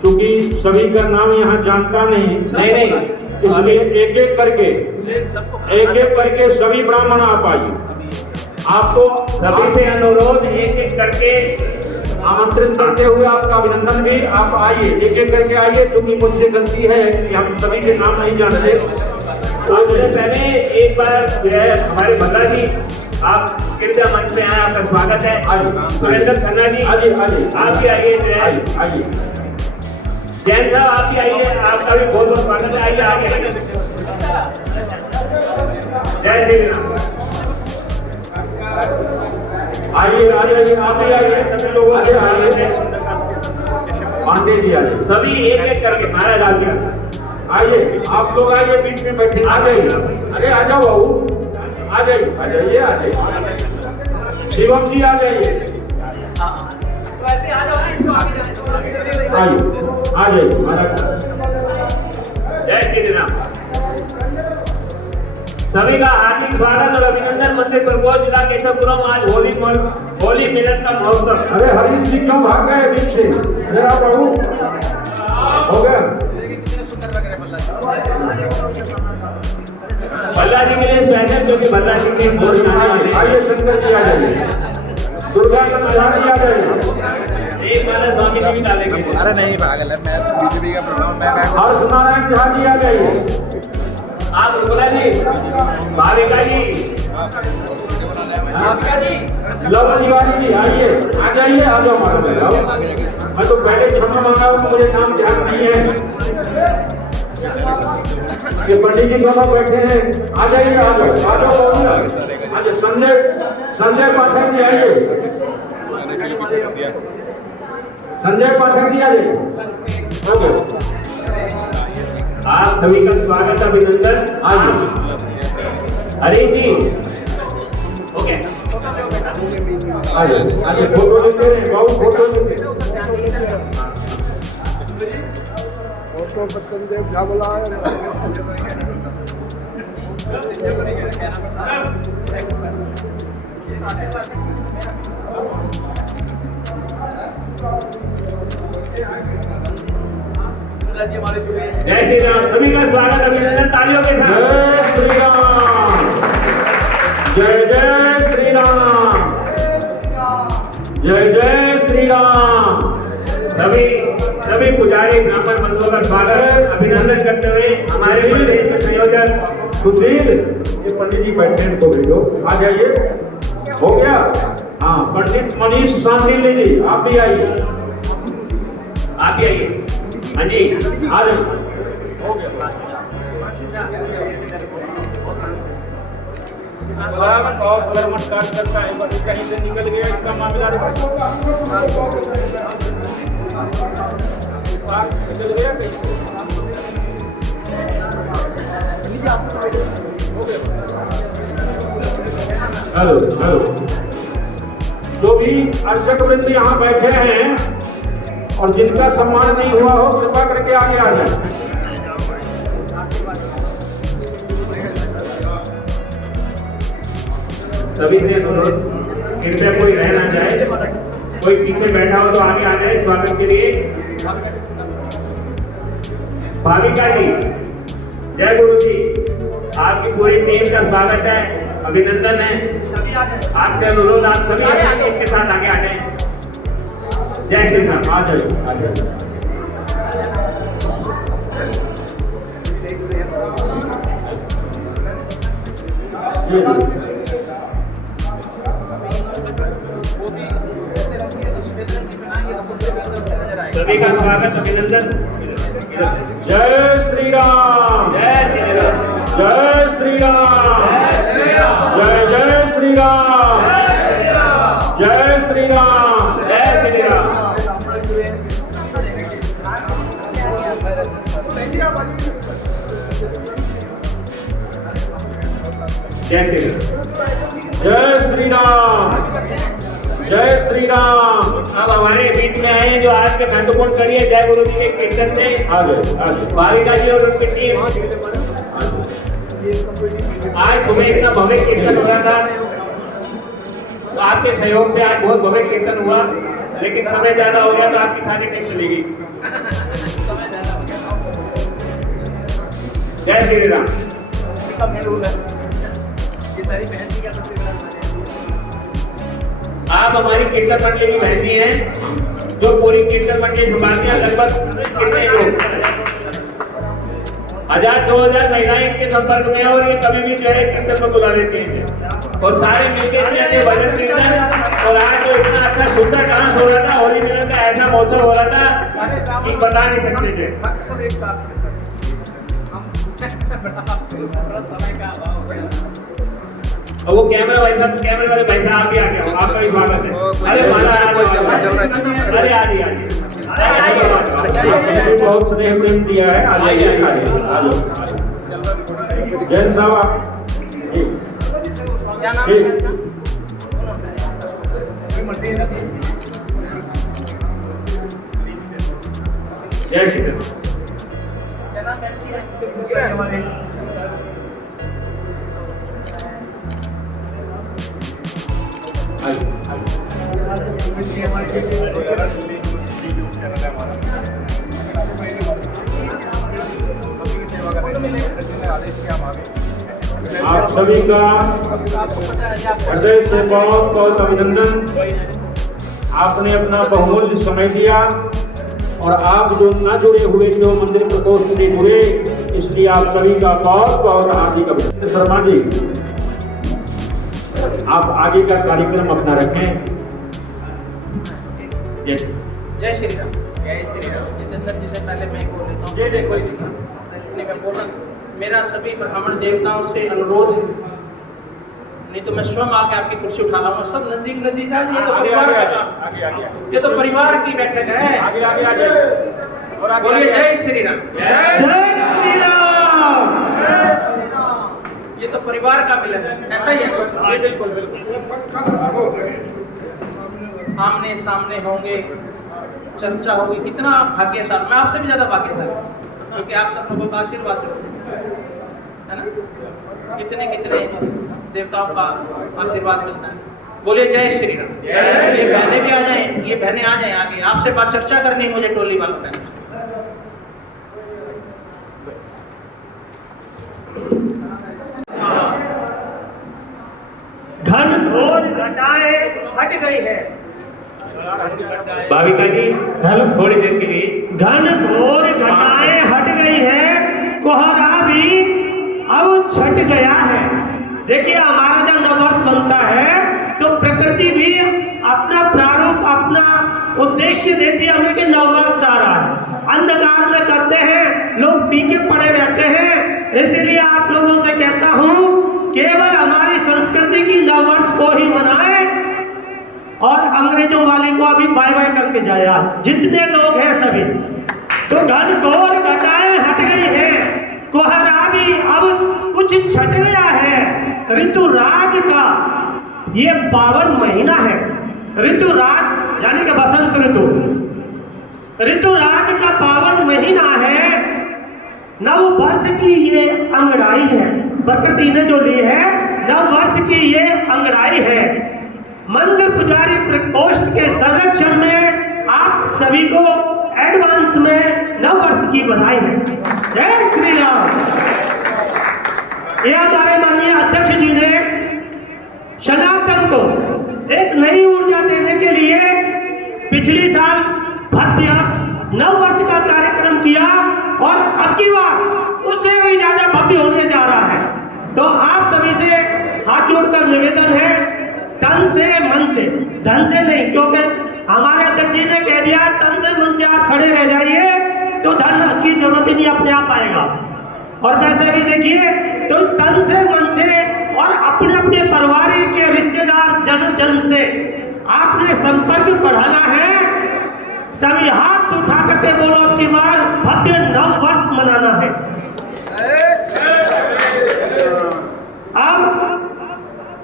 क्योंकि सभी का नाम यहाँ जानता नहीं, इसलिए एक एक करके सभी ब्राह्मण आप आइए। आपको सभी से अनुरोध एक एक करके आमंत्रित करते हुए आपका अभिनंदन भी। आप आइए, एक एक करके आइए, क्योंकि मुझसे गलती है कि हम सभी के नाम नहीं जानते। उससे पहले एक बार हमारे भल्ला जी आप कृपया मंच में आए, आपका स्वागत है। सुरेंद्र खन्ना जी आइए, आइए, आप भी आइए। आइए, जैन साहब आप भी आइए, आपका भी बहुत बहुत स्वागत है। आइए आगे। जय श्री राम। आइए, आइए, आप भी आइए, सभी लोग आइए। पांडे जी आइए, सभी एक एक करके महाराज आ गया। आइए, आप लोग आइए, बीच में बैठे, आ जाइए। अरे आ जाओ बाबू, आ जाइए, आ जाइए, आ जाइए। शिवम जी आ जाइए, आइए, आ जाइए महाराज। जय श्री राम। सभी का हार्दिक स्वागत और अभिनंदन। मंदिर प्रकोष्ठ जिला केशवपुरम आज होली मिलन का महोत्सव। अरे हरीश जी क्यों भाग गए बीच से? जरा बाबू हो गया। भल्ला जी के लिए स्पेशल, जो कि भल्ला जी के आइए, शंकर जी आ जाइए, दुर्गा जी आ जाइए, एक माला स्वामी जी भी डालेंगे। अरे नहीं पागल है, मैं बीजेपी का प्रोग्राम मैं हर्ष नारायण झा जी आ जाइए, आप रुकना जी, भाविका जी, लव तिवारी जी आइए, आ जाइए, आ जाओ मैं तो पहले क्षमा मांगा हूँ, मुझे नाम ध्यान नहीं है। ये पंडित जी दोनों बैठे हैं, आ जाइए, आ जाओ, आ जाओ, आज संजय पाठक जी आइए, संजय पाठक जी आइए। ओके, आप सभी का स्वागत, अभिनंदन। हरी जी, ओके, आइए, फोटो लेते हैं, बहुत फोटो लेते हैं। जय श्री राम, सभी का स्वागत, अभिनंदन, तालियों के साथ। जय श्री राम, जय जय श्री राम, जय जय श्री राम। सभी पुजारी ब्राह्मण बंधुओं का स्वागत, अभिनंदन करते हुए हमारे प्रदेश के संयोजक सुशील, ये पंडित जी बैठे हैं, इनको भेजो, आ जाइए, हो गया। हाँ, पंडित मनीष सांडिल्य जी, आप भी आइए, आप ही आइए। हाँ जी, आ जाइए, हो गया। सब और गवर्नमेंट कार्ड करता है, बस कहीं से निकल गया इसका मामला, निकल गया कहीं से। हेलो हेलो, जो भी अर्चक वृंद यहाँ बैठे हैं और जिनका सम्मान नहीं हुआ हो, कृपा करके आगे आ जाए। सभी से अनुरोध, कृपया कोई रह ना जाए, कोई पीछे बैठा हो तो आगे आ जाए स्वागत के लिए। भाविका जी, जय गुरु जी, आपकी पूरी टीम का स्वागत है, अभिनंदन है। आपसे अनुरोध, आप सभी इनके साथ आगे आ जाए। जय श्री राम, आ जाइए, आ जाइए। सभी का स्वागत, अभिनंदन। जय श्री राम, जय श्री राम, जय श्री राम, जय जय श्री राम, जय श्री राम, जय श्री राम। जय श्री राम, जय श्री राम, जय श्री राम। अब हमारे बीच में आए जो आज के महत्वपूर्ण कड़ी है जय गुरु जी के कीर्तन से आगे भाविका जी और उनकी टीम। आज सुबह इतना भव्य कीर्तन हो रहा था, तो आपके सहयोग से आज बहुत भव्य कीर्तन हुआ, लेकिन समय ज्यादा हो गया तो आपकी सारी टीम चली गई। जय श्री राम। आप हमारी कीर्तन मंडली की बहनी हैं, जो पूरी कीर्तन मंडली संभालती हैं। लगभग कितने लोग 1000-2000 महिलाएं इनके संपर्क में है और ये कभी भी जो है कीर्तन में बुला लेती हैं और सारे मिलके इतने भजन कीर्तन। और आज जो इतना अच्छा सुंदर डांस हो रहा था, होली मिलन का ऐसा मौसम हो रहा था कि बता नहीं सकते थे। और वो कैमरा भाई साहब, कैमरे वाले भाई साहब आप भी आ गए हो, आपका भी स्वागत है। अरे अरे आदि बहुत स्नेह प्रेम दिया है, आ जाइए, आ जाओ। जैन साहब आप, ठीक, जय श्री राम। आप सभी का हृदय से बहुत बहुत अभिनंदन। आपने अपना बहुमूल्य समय दिया और आप जो न जुड़े हुए थे मंदिर प्रकोष्ठ से जुड़े, इसलिए आप सभी का बहुत बहुत हार्दिक अभिनंदन। शर्मा जी, आप आगे का कार्यक्रम अपना रखें। जय श्री राम। जय श्री राम। जिसे पहले मैं बोल लेता हूँ। कोई नहीं, मैं बोलना मेरा सभी ब्राह्मण देवताओं से अनुरोध है, नहीं तो मैं स्वयं आके आपकी कुर्सी उठा लाऊंगा। सब नजदीक नजदीक आ, ये तो परिवार का काम, ये तो परिवार की बैठक है। बोलिए जय श्री राम। जय श्री राम। ये तो परिवार का मिलन है, ऐसा ही है। बिल्कुल बिल्कुल। आमने सामने होंगे, चर्चा होगी। कितना भाग्यशाली, मैं आपसे भी ज्यादा भाग्यशाली, क्योंकि आप सब लोगों का आशीर्वाद है ना। कितने कितने देवताओं का आशीर्वाद मिलता है। बोलिए जय श्री राम। ये बहनें भी आ जाएं, ये बहनें आ जाएं आगे, आपसे बात चर्चा करनी है मुझे टोली वालों का। घन घोर घटाएं हट गई है। भाविका जी थोड़ी देर के लिए। घन घोर घटाएं हट गई है, कोहरा भी अब छट गया है। देखिए हमारा जब नववर्ष बनता है तो प्रकृति भी अपना प्रारूप, अपना उद्देश्य देती है हमें कि नववर्ष आ रहा है। अंधकार में करते हैं लोग, पीके पड़े रहते हैं। इसीलिए आप लोगों से कहता हूं केवल हमारी संस्कृति की नववर्ष को ही मनाएं और अंग्रेजों वाले को अभी बाय बाय करके जाए। आज जितने लोग हैं सभी, तो घन घोर घटाएं हट गई है, कोहरा भी अब कुछ छट गया है। ऋतुराज का ये पावन महीना है। ऋतुराज यानी कि बसंत ऋतु, ऋतुराज का पावन महीना है। नव वर्ष की ये अंगड़ाई है, प्रकृति ने जो ली है नव वर्ष की ये अंगड़ाई है। मंदिर पुजारी प्रकोष्ठ के संरक्षण में आप सभी को एडवांस में नव वर्ष की बधाई है। जय श्री राम। ये हमारे माननीय अध्यक्ष जी ने सनातन को एक नई ऊर्जा देने के लिए पिछली साल भव्य नव वर्ष का कार्यक्रम किया और अब की बार उससे भी ज्यादा भव्य होने जा रहा है। तो आप सभी से हाथ जोड़कर निवेदन है, तन से मन से, धन से नहीं, क्योंकि हमारे अध्यक्ष जी ने कह दिया तन से मन से आप खड़े रह जाइए तो धन की जरूरत ही नहीं, अपने आप आएगा। और वैसे भी देखिए तो तन से मन से और अपने अपने परिवार के रिश्तेदार जन जन से आपने संपर्क बढ़ाना है। सभी हाथ उठा करके बोलो अब की बार भव्य नव वर्ष मनाना है। अब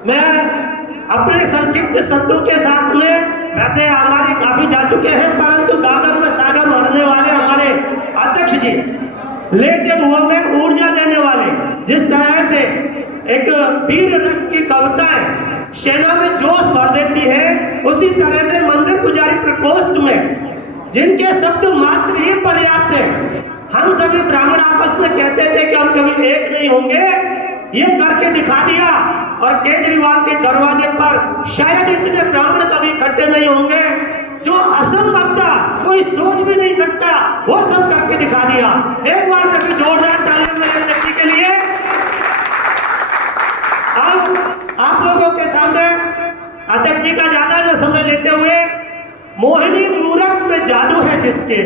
मैं अपने संक्षिप्त शब्दों के साथ में, वैसे हमारे काफी जा चुके हैं, परंतु गागर में सागर भरने वाले हमारे अध्यक्ष जी, लेटे हुए में ऊर्जा देने वाले, जिस तरह से एक वीर रस की कविताएं सेना में जोश भर देती है, उसी तरह से मंदिर पुजारी प्रकोष्ठ में जिनके शब्द मात्र ही पर्याप्त है। हम सभी ब्राह्मण आपस में कहते थे कि हम कभी एक नहीं होंगे, ये करके दिखा दिया। और केजरीवाल के दरवाजे पर शायद इतने ब्राह्मण कभी इकट्ठे नहीं होंगे, जो असंभव था कोई सोच भी नहीं सकता, वो सब करके दिखा दिया। एक बार सभी जोरदार तालियां मेरे व्यक्ति के लिए। अब आप लोगों के सामने अध्यक्ष जी का ज्यादा न समय लेते हुए, मोहिनी मूरत में जादू है जिसके,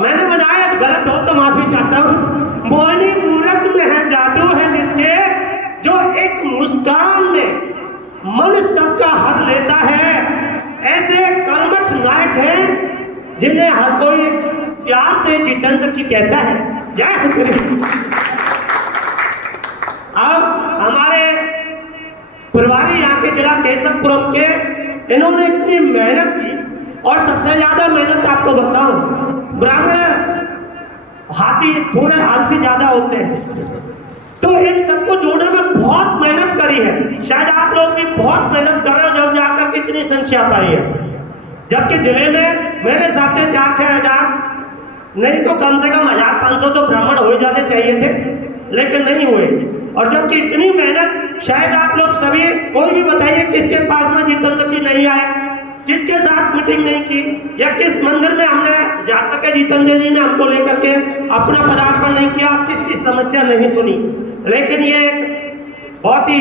मैंने बनाया गलत हो तो माफी चाहता हूँ। मोहिनी मूरत में है जादू है जिसके, जो एक मुस्कान में मन सबका हर लेता है। ऐसे कर्मठ नायक हैं जिन्हें हर कोई प्यार से जितेंद्र जी कहता है। जय श्री। अब हमारे प्रभारी यहाँ के जिला केशवपुरम के, इन्होंने इतनी मेहनत की, और सबसे ज्यादा मेहनत आपको बताऊं, ब्राह्मण हाथी थोड़े आलसी ज्यादा होते हैं, तो इन सबको जोड़ने में बहुत मेहनत करी है। शायद आप लोग भी बहुत मेहनत कर रहे हो जब जाकर के इतनी संख्या पाई है। जबकि जिले में मेरे हिसाब से 4-6 हजार नहीं तो कम से कम 1500 तो ब्राह्मण हो जाने चाहिए थे, लेकिन नहीं हुए। और जबकि इतनी मेहनत, शायद आप लोग सभी, कोई भी बताइए किसके पास में जितेंद्र जी नहीं आए, किसके साथ मीटिंग नहीं की, या किस मंदिर में हमने जाकर के जितेंद्र जी ने हमको लेकर के अपना पदार्पण नहीं किया, किसकी समस्या नहीं सुनी। लेकिन ये बहुत ही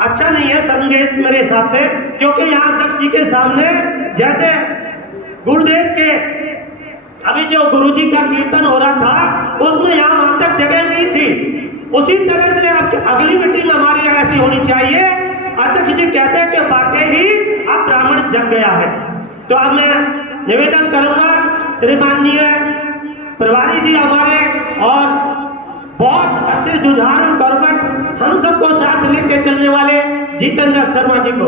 अच्छा नहीं है संदेश मेरे हिसाब से, क्योंकि यहाँ अध्यक्ष जी के सामने जैसे गुरुदेव के अभी जो गुरुजी का कीर्तन हो रहा था, उसमें यहाँ वहां तक जगह नहीं थी, उसी तरह से अब अगली मीटिंग हमारी ऐसी होनी चाहिए। अध्यक्ष जी कहते हैं कि वाकई ही अब ब्राह्मण जग गया है। तो अब मैं निवेदन करूंगा श्री माननीय प्रभारी जी हमारे और बहुत अच्छे जुझारू कर्मठ हम सबको साथ लेके चलने वाले जितेंद्र शर्मा जी को,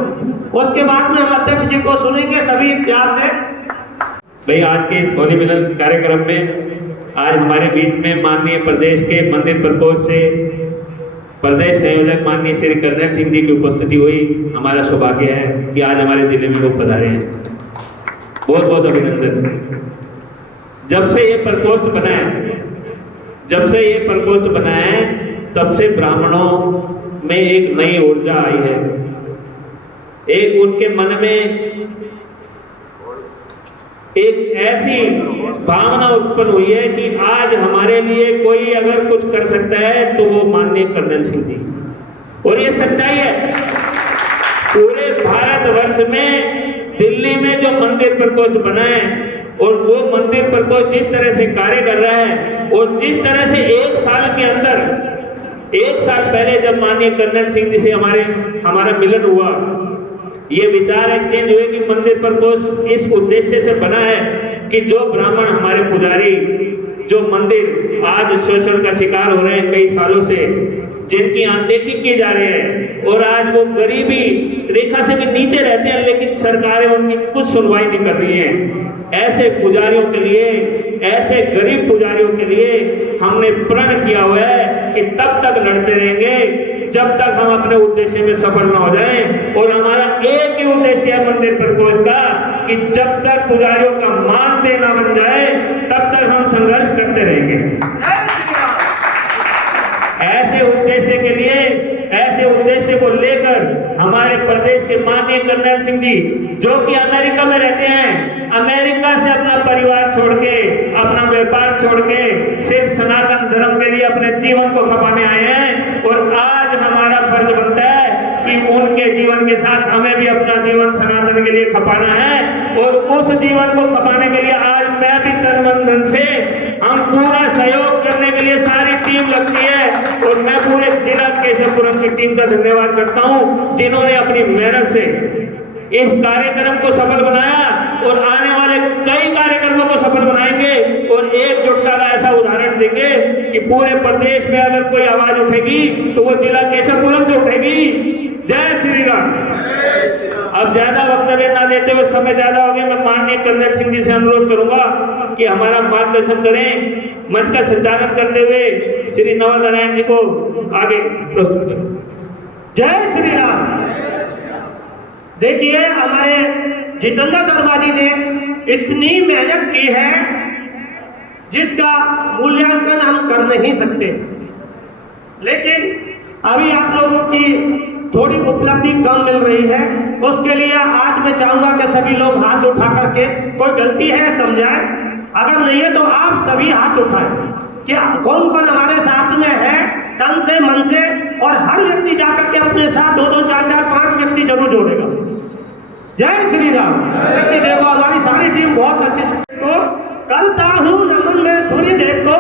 उसके बाद में हम अध्यक्ष जी को सुनेंगे सभी प्यार से। भाई आज के इस होली मिलन कार्यक्रम में आज हमारे बीच में माननीय प्रदेश के मंदिर प्रकोष्ठ से प्रदेश संयोजक माननीय श्री कर्नल सिंह जी की उपस्थिति हुई। हमारा सौभाग्य है कि आज हमारे जिले में वो पधारे हैं। बहुत बहुत अभिनंदन। जब से ये प्रकोष्ठ बना है तब से ब्राह्मणों में एक नई ऊर्जा आई है। एक उनके मन में एक ऐसी भावना उत्पन्न हुई है कि आज हमारे लिए कोई अगर कुछ कर सकता है तो वो माननीय कर्नल सिंह जी। और ये सच्चाई है। पूरे भारतवर्ष में दिल्ली में जो मंदिर प्रकोष्ठ बना है और वो मंदिर प्रकोष्ठ जिस तरह से कार्य कर रहा है और जिस तरह से एक साल के अंदर, एक साल पहले जब माननीय कर्नल सिंह जी से हमारा मिलन हुआ, ये विचार एक्सचेंज हुए कि मंदिर प्रकोष्ठ इस उद्देश्य से बना है कि जो ब्राह्मण हमारे पुजारी जो मंदिर आज शोषण का शिकार हो रहे हैं कई सालों से, जिनकी अनदेखी की जा रही है और आज वो गरीबी रेखा से भी नीचे रहते हैं लेकिन सरकारें उनकी कुछ सुनवाई नहीं कर रही हैं, ऐसे पुजारियों के लिए, ऐसे गरीब पुजारियों के लिए हमने प्रण किया हुआ है कि तब तक लड़ते रहेंगे जब तक हम अपने उद्देश्य में सफल न हो जाएं। और हमारा एक ही उद्देश्य है मंदिर प्रकोष्ठ का कि जब तक पुजारियों का मानदेय न बन जाए तब तक हम संघर्ष करते रहेंगे। ऐसे उद्देश्य को लेकर हमारे प्रदेश के माननीय कर्नल सिंह जी जो कि अमेरिका में रहते हैं, अमेरिका से अपना परिवार छोड़ के, अपना व्यापार छोड़ के सिर्फ सनातन धर्म के लिए अपने जीवन को खपाने आए हैं। और आज हमारा फर्ज बनता है कि उनके जीवन के साथ हमें भी अपना जीवन सनातन के लिए खपाना है। और उस जीवन को खपाने के लिए आज मैं भी तन मन धन से हम पूरा सहयोग करने के लिए सारी टीम लगती है। और मैं पूरे जिला केशवपुरम की टीम का धन्यवाद करता हूं जिन्होंने अपनी मेहनत से इस कार्यक्रम को सफल बनाया और आने वाले कई कार्यक्रमों को सफल बनाएंगे और एकजुटता का ऐसा उदाहरण देंगे कि पूरे प्रदेश में अगर कोई आवाज उठेगी तो वो जिला केशवपुरम से उठेगी। जय श्री राम। अब ज्यादा वक्तव्य ना देते हुए, समय ज्यादा हो गया, मैं माननीय कर्नल सिंह जी से अनुरोध करूंगा कि हमारा मार्गदर्शन करें। मंच का संचालन करते हुए श्री नवल नारायण जी को आगे प्रस्तुत करें। जय श्री राम। देखिए हमारे जितेंद्र शर्मा जी ने इतनी मेहनत की है जिसका मूल्यांकन हम कर नहीं सकते, लेकिन अभी आप लोगों की थोड़ी उपलब्धि कम मिल रही है। उसके लिए आज मैं चाहूंगा कि सभी लोग हाथ उठा करके, कोई गलती है समझाएं, अगर नहीं है तो आप सभी हाथ उठाएं कि कौन कौन हमारे साथ में है तन से मन से। और हर व्यक्ति जाकर के अपने साथ 2-2, 4-4, 5 व्यक्ति जरूर जोड़ेगा। जय श्री राम। देखिए देखो हमारी सारी टीम बहुत अच्छे से तो करता हूँ नमन में सूर्य देव को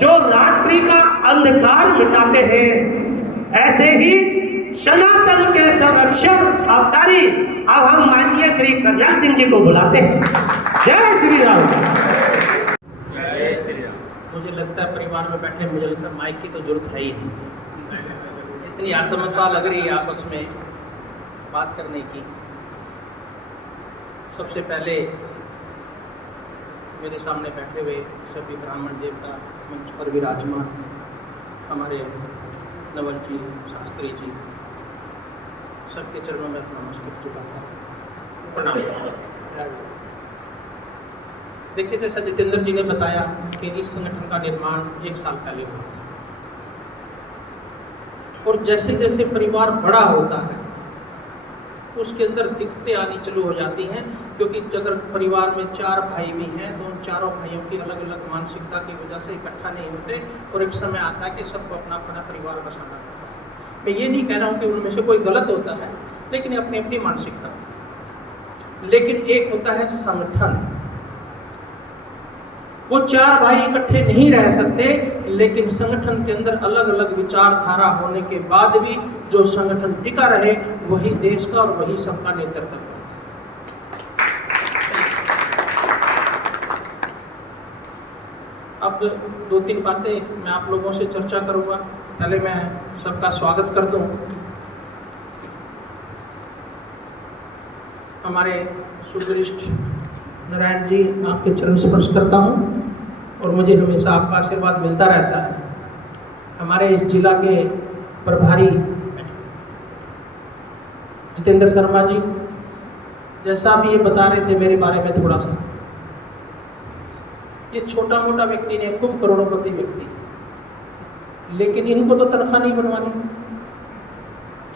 जो रात्रि का अंधकार मिटाते हैं। ऐसे ही सनातन के संरक्षण अवतारी अब हम माननीय श्री कर्नल सिंह जी को बुलाते हैं। जय श्री राम। मुझे लगता है परिवार में बैठे, मुझे लगता है माइक की तो जरूरत है ही नहीं। इतनी आत्मता लग रही है आपस में बात करने की। सबसे पहले मेरे सामने बैठे हुए सभी ब्राह्मण देवता मंच पर विराजमान हमारे नवल जी, शास्त्री जी, सबके चरणों में अपना मस्तक झुकाता हूँ, प्रणाम। देखिए जैसा जितेंद्र जी ने बताया कि इस संगठन का निर्माण 1 साल पहले हुआ था और जैसे जैसे परिवार बड़ा होता है उसके अंदर दिक्कतें आनी चालू हो जाती हैं, क्योंकि अगर परिवार में 4 भाई भी हैं तो उन चारों भाइयों की अलग अलग मानसिकता की वजह से इकट्ठा नहीं होते और एक समय आता है कि सबको अपना अपना परिवार बसाना पड़ता है। मैं ये नहीं कह रहा हूँ कि उनमें से कोई गलत होता है, लेकिन अपनी अपनी मानसिकता होती है। लेकिन एक होता है संगठन, वो चार भाई इकट्ठे नहीं रह सकते, लेकिन संगठन के अंदर अलग अलग विचारधारा होने के बाद भी जो संगठन टिका रहे वही देश का और वही सबका नेतृत्व करता। अब 2-3 बातें मैं आप लोगों से चर्चा करूंगा। पहले मैं सबका स्वागत कर दूं। हमारे सुदृष्ट नारायण जी, आपके चरण स्पर्श करता हूं और मुझे हमेशा आपका आशीर्वाद मिलता रहता है। हमारे इस जिला के प्रभारी जितेंद्र शर्मा जी, जैसा भी ये बता रहे थे मेरे बारे में थोड़ा सा, ये छोटा मोटा व्यक्ति नहीं, खूब करोड़पति व्यक्ति, लेकिन इनको तो तनख्वाह नहीं बनवानी।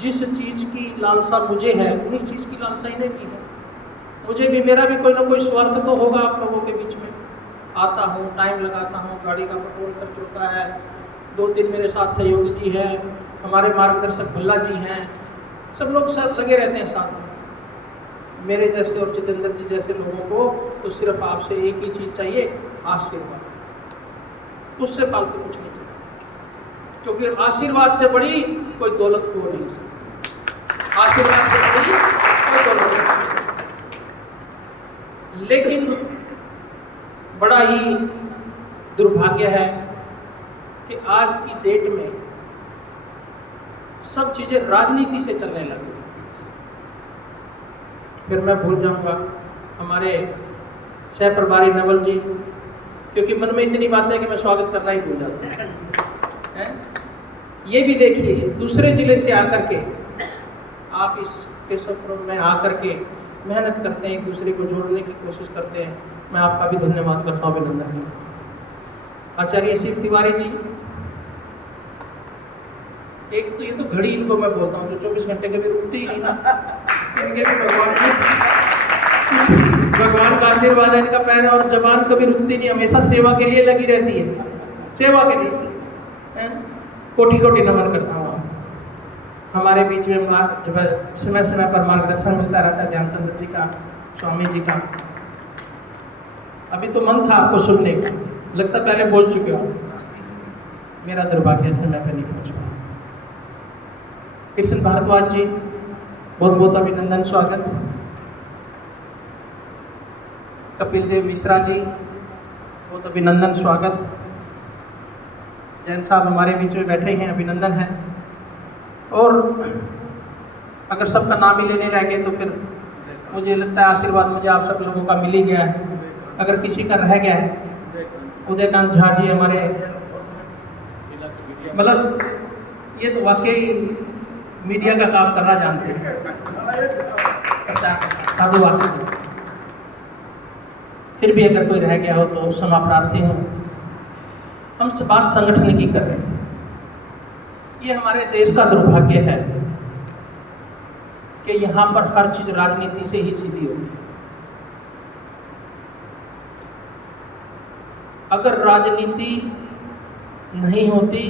जिस चीज़ की लालसा मुझे है उन्हीं चीज़ की लालसा इन्हें भी है। मुझे भी, मेरा भी कोई ना कोई स्वार्थ तो होगा आप लोगों के बीच में। आता हूँ, टाइम लगाता हूँ, गाड़ी का पेट्रोल खर्च होता है, 2-3 मेरे साथ सहयोगी जी हैं, हमारे मार्गदर्शक भल्ला जी हैं, सब लोग साथ लगे रहते हैं साथ में। मेरे जैसे और जितेंद्र जी जैसे लोगों को तो सिर्फ आपसे एक ही चीज़ चाहिए, आशीर्वाद। उससे फालतू कुछ नहीं चाहिए, क्योंकि आशीर्वाद से बड़ी कोई दौलत हो नहीं सकती। आशीर्वाद से बड़ी कोई दौलत नहीं। लेकिन बड़ा ही दुर्भाग्य है कि आज की डेट में सब चीज़ें राजनीति से चलने लगी। फिर मैं भूल जाऊंगा हमारे सह प्रभारी नवल जी, क्योंकि मन में इतनी बात है कि मैं स्वागत करना ही भूल जाता हूँ। ये भी देखिए, दूसरे ज़िले से आकर के आप इस केशवपुरम में आकर के मेहनत करते हैं, एक दूसरे को जोड़ने की कोशिश करते हैं। मैं आपका भी धन्यवाद करता हूँ, अभिनंदन करता हूँ। आचार्य शिव तिवारी जी, एक तो ये तो घड़ी इनको मैं बोलता हूँ जो 24 घंटे कभी रुकती ही नहीं ना, इनके भी भगवान का आशीर्वाद है इनका पैर, और जबान कभी रुकती नहीं, हमेशा सेवा के लिए लगी रहती है, सेवा के लिए। कोटि कोटि नमन करता हूँ। हमारे बीच में जब समय समय पर मार्गदर्शन मिलता रहता है ध्यानचंद्र जी का, स्वामी जी का। अभी तो मन था आपको सुनने का, लगता पहले बोल चुके हो, मेरा दुर्भाग्य समय पर नहीं पहुँच पाया। कृष्ण भारद्वाज जी, बहुत बहुत अभिनंदन, स्वागत। कपिल देव मिश्रा जी, बहुत अभिनंदन, स्वागत। जैन साहब हमारे बीच में बैठे हैं, अभिनंदन है। और अगर सबका नाम ही लेने रह गए तो फिर मुझे लगता है आशीर्वाद मुझे आप सब लोगों का मिल ही गया है। अगर किसी का रह गया है, उदयकांत झा जी हमारे, मतलब ये तो वाकई मीडिया का काम करना जानते हैं, साधुवाद। फिर भी अगर कोई रह गया हो तो क्षमा प्रार्थी हूँ। हम बात संगठन की कर रहे थे। ये हमारे देश का दुर्भाग्य है कि यहाँ पर हर चीज़ राजनीति से ही सीधी होती है। अगर राजनीति नहीं होती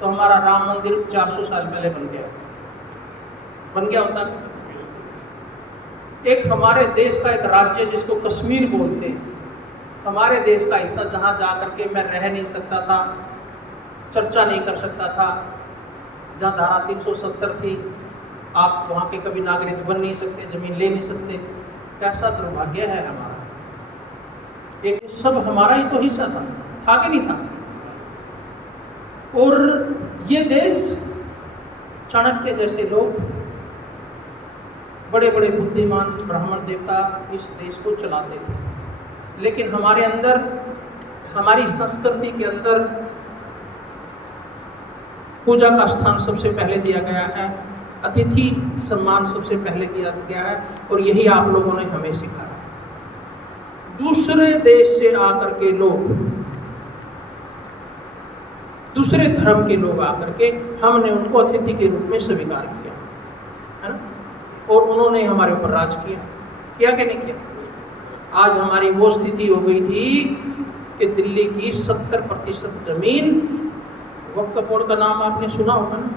तो हमारा राम मंदिर 400 साल पहले बन गया होता। एक हमारे देश का एक राज्य जिसको कश्मीर बोलते हैं, हमारे देश का हिस्सा, जहाँ जा कर के मैं रह नहीं सकता था, चर्चा नहीं कर सकता था, जहाँ धारा 370 थी, आप वहाँ के कभी नागरिक बन नहीं सकते, जमीन ले नहीं सकते। कैसा दुर्भाग्य है हमारा। एक सब हमारा ही तो हिस्सा था कि नहीं था। और ये देश, चाणक्य जैसे लोग, बड़े बड़े बुद्धिमान ब्राह्मण देवता इस देश को चलाते थे। लेकिन हमारे अंदर, हमारी संस्कृति के अंदर पूजा का स्थान सबसे पहले दिया गया है, अतिथि सम्मान सबसे पहले दिया गया है, और यही आप लोगों ने हमें सिखाया है। दूसरे देश से आकर के लोग, दूसरे धर्म के लोग आकर के, हमने उनको अतिथि के रूप में स्वीकार किया, है ना, और उन्होंने हमारे ऊपर राज किया कि नहीं किया। आज हमारी वो स्थिति हो गई थी कि दिल्ली की 70% जमीन, वक्फ बोर्ड का नाम आपने सुना होगा ना,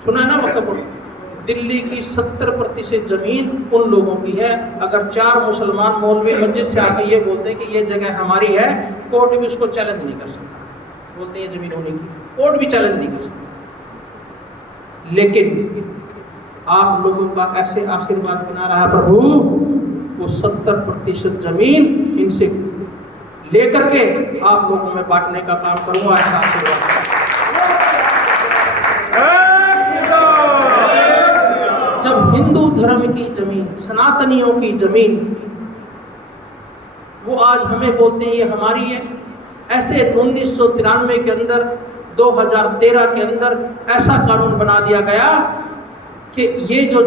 सुना है ना, वक्फ बोर्ड। दिल्ली की 70% जमीन उन लोगों की है। अगर 4 मुसलमान मौलवी मस्जिद से आकर ये बोलते हैं कि ये जगह हमारी है, कोर्ट भी उसको चैलेंज नहीं कर सकता। बोलते हैं जमीन होने की, कोर्ट भी चैलेंज नहीं कर सकता। लेकिन आप लोगों का ऐसे आशीर्वाद बना रहा है प्रभु, वो 70% जमीन इनसे लेकर के आप लोगों में बांटने का काम करूंगा, ऐसा आशीर्वाद। जब हिंदू धर्म की जमीन, सनातनियों की जमीन, वो आज हमें बोलते हैं ये हमारी है। ऐसे 1993 के अंदर, 2013 के अंदर ऐसा कानून बना दिया गया कि ये जो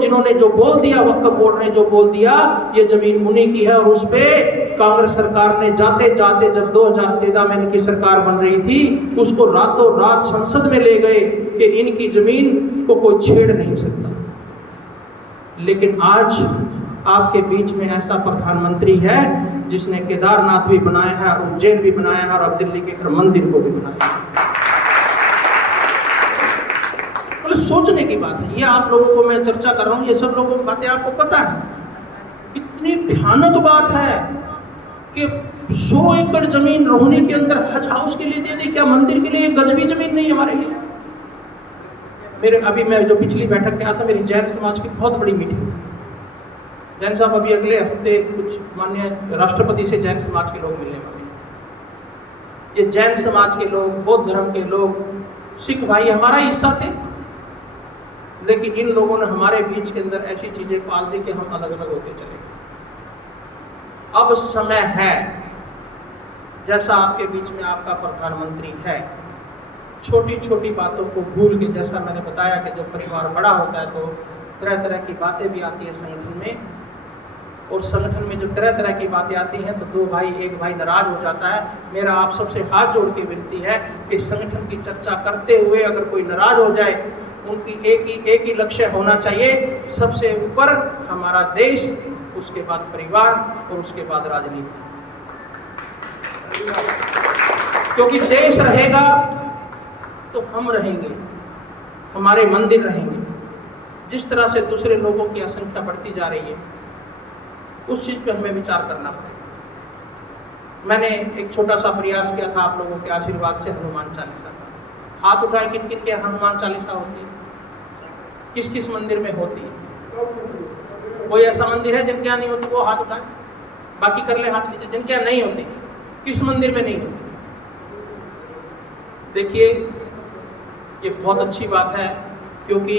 जिन्होंने जो बोल दिया, वक्फ बोर्ड ने जो बोल दिया, ये जमीन उन्हीं की है। और उस पे कांग्रेस सरकार ने जाते जाते, जब 2013 में इनकी सरकार बन रही थी, उसको रातों रात संसद में ले गए कि इनकी जमीन को कोई छेड़ नहीं सकता। लेकिन आज आपके बीच में ऐसा प्रधानमंत्री है जिसने केदारनाथ भी बनाया है, उज्जैन भी बनाया है, और अब दिल्ली के हर मंदिर को भी बनाया है। सोचने की बात है। ये आप लोगों को मैं चर्चा कर रहा हूँ, ये सब लोगों की बातें आपको पता है। कितनी भयानक बात है कि 100 एकड़ जमीन रोहनी के अंदर हज हाउस के लिए दे दी। क्या मंदिर के लिए एक गज भी जमीन नहीं हमारे लिए? मैं जो पिछली बैठक गया था, मेरी जैन समाज की बहुत बड़ी मीटिंग थी। जैन साहब अभी अगले हफ्ते कुछ माननीय राष्ट्रपति से जैन समाज के लोग मिलने वाले हैं। ये जैन समाज के लोग, बौद्ध धर्म के लोग, सिख भाई हमारा हिस्सा थे, लेकिन इन लोगों ने हमारे बीच के अंदर ऐसी चीजें पाल दी कि हम अलग अलग होते चले गए। अब समय है, जैसा आपके बीच में आपका प्रधानमंत्री है, छोटी छोटी बातों को भूल के, जैसा मैंने बताया कि जब परिवार बड़ा होता है तो तरह तरह की बातें भी आती है संगठन में, और संगठन में जो तरह तरह की बातें आती हैं तो 2 भाई 1 भाई नाराज हो जाता है। मेरा आप सबसे हाथ जोड़ के विनती है कि संगठन की चर्चा करते हुए अगर कोई नाराज हो जाए, उनकी एक ही लक्ष्य होना चाहिए, सबसे ऊपर हमारा देश, उसके बाद परिवार और उसके बाद राजनीति। क्योंकि देश रहेगा तो हम रहेंगे, हमारे मंदिर रहेंगे। जिस तरह से दूसरे लोगों की संख्या बढ़ती जा रही है, उस चीज़ पे हमें विचार करना पड़ेगा। मैंने एक छोटा सा प्रयास किया था आप लोगों के आशीर्वाद से, हनुमान चालीसा का। हाथ उठाएं, किन किन के हनुमान चालीसा होती है, किस किस मंदिर में होती है? कोई ऐसा मंदिर है जिनके यहाँ नहीं होती? वो हाथ उठाएं, बाकी कर ले हाथ नीचे। जिनके यहाँ नहीं होती, किस मंदिर में नहीं होती? देखिए, ये बहुत अच्छी बात है, क्योंकि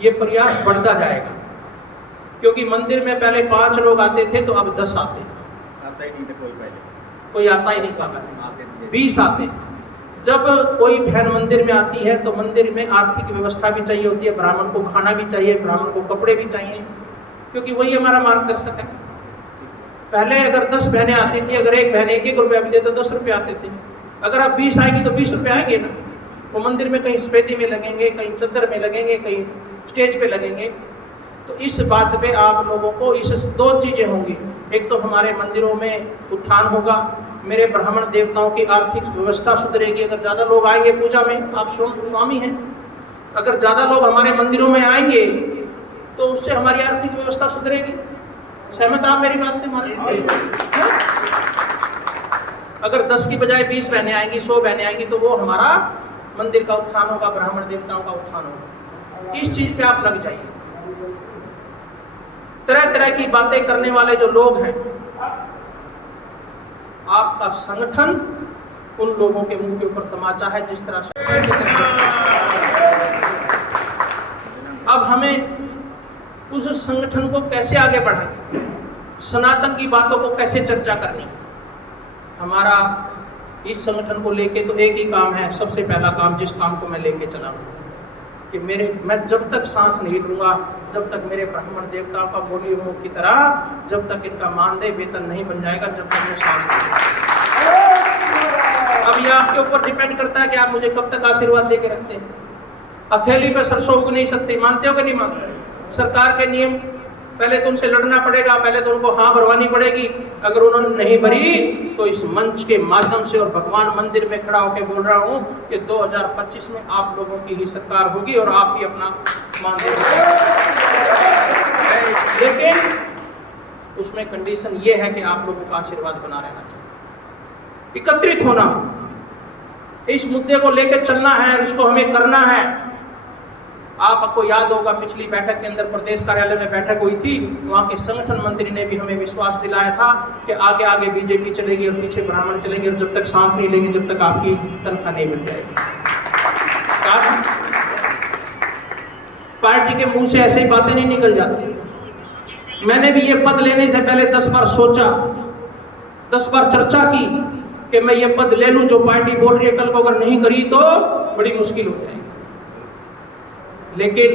ये प्रयास बढ़ता जाएगा। क्योंकि मंदिर में पहले 5 लोग आते थे, तो अब 10 आते हैं। आता ही नहीं था कोई पहले, कोई आता ही नहीं था पहले, 20 आते हैं। जब कोई बहन मंदिर में आती है तो मंदिर में आर्थिक व्यवस्था भी चाहिए होती है, ब्राह्मण को खाना भी चाहिए, ब्राह्मण को कपड़े भी चाहिए, क्योंकि वही हमारा मार्गदर्शक है। पहले अगर 10 बहनें आती थी, अगर एक बहन 1-1 रुपया भी देते तो 10 रुपये आते थे। अगर आप 20 आएंगी तो 20 रुपये आएंगे ना। वो मंदिर में कहीं सफेदी में लगेंगे, कहीं चद्दर में लगेंगे, कहीं स्टेज पे लगेंगे। तो इस बात पे आप लोगों को इस 2 चीज़ें होंगी। एक तो हमारे मंदिरों में उत्थान होगा, मेरे ब्राह्मण देवताओं की आर्थिक व्यवस्था सुधरेगी। अगर ज़्यादा लोग आएंगे पूजा में, आप स्वामी हैं, अगर ज़्यादा लोग हमारे मंदिरों में आएंगे तो उससे हमारी आर्थिक व्यवस्था सुधरेगी। सहमत आप मेरी बात से? माने अगर 10 की बजाय 20 बहनें आएंगी, 100 बहनें आएंगी, तो वो हमारा मंदिर का उत्थान होगा, ब्राह्मण देवताओं का उत्थान होगा। इस चीज़ पे आप लग जाइए। तरह तरह की बातें करने वाले जो लोग हैं, आपका संगठन उन लोगों के मुंह के ऊपर तमाचा है। जिस तरह से अब हमें उस संगठन को कैसे आगे बढ़ाएं, सनातन की बातों को कैसे चर्चा करनी। हमारा इस संगठन को लेके तो एक ही काम है, सबसे पहला काम, जिस काम को मैं लेके चला हूँ कि मैं जब तक सांस नहीं लूँगा, जब तक मेरे ब्राह्मण देवताओं का मोली मुँह की तरह, जब तक इनका मानदेय वेतन नहीं बन जाएगा, जब तक मैं सांस नहीं। अब ये आपके ऊपर डिपेंड करता है कि आप मुझे कब तक आशीर्वाद दे के रखते हैं। हथेली पे सरसों उग नहीं सकते, मानते हो कि नहीं मानते? सरकार के नियम पहले तो उनसे लड़ना पड़ेगा, पहले तो उनको हाँ भरवानी पड़ेगी। अगर उन्होंने नहीं भरी तो इस मंच के माध्यम से और भगवान मंदिर में खड़ा होकर बोल रहा हूँ कि 2025 में आप लोगों की ही सरकार होगी और आप ही अपना मान देंगे। लेकिन उसमें कंडीशन ये है कि आप लोगों का आशीर्वाद बना रहना चाहिए, एकत्रित होना, इस मुद्दे को लेकर चलना है और इसको हमें करना है। आपको याद होगा पिछली बैठक के अंदर प्रदेश कार्यालय में बैठक हुई थी, वहाँ के संगठन मंत्री ने भी हमें विश्वास दिलाया था कि आगे आगे बीजेपी चलेगी और पीछे ब्राह्मण चलेंगे और जब तक सांस नहीं लेगी जब तक आपकी तनख्वाह नहीं मिल जाएगी। पार्टी के मुंह से ऐसे ही बातें नहीं निकल जाती। मैंने भी ये पद लेने से पहले 10 बार सोचा, 10 बार चर्चा की कि मैं ये पद ले लूं। जो पार्टी बोल रही है कल को अगर नहीं करी तो बड़ी मुश्किल हो जाएगी। लेकिन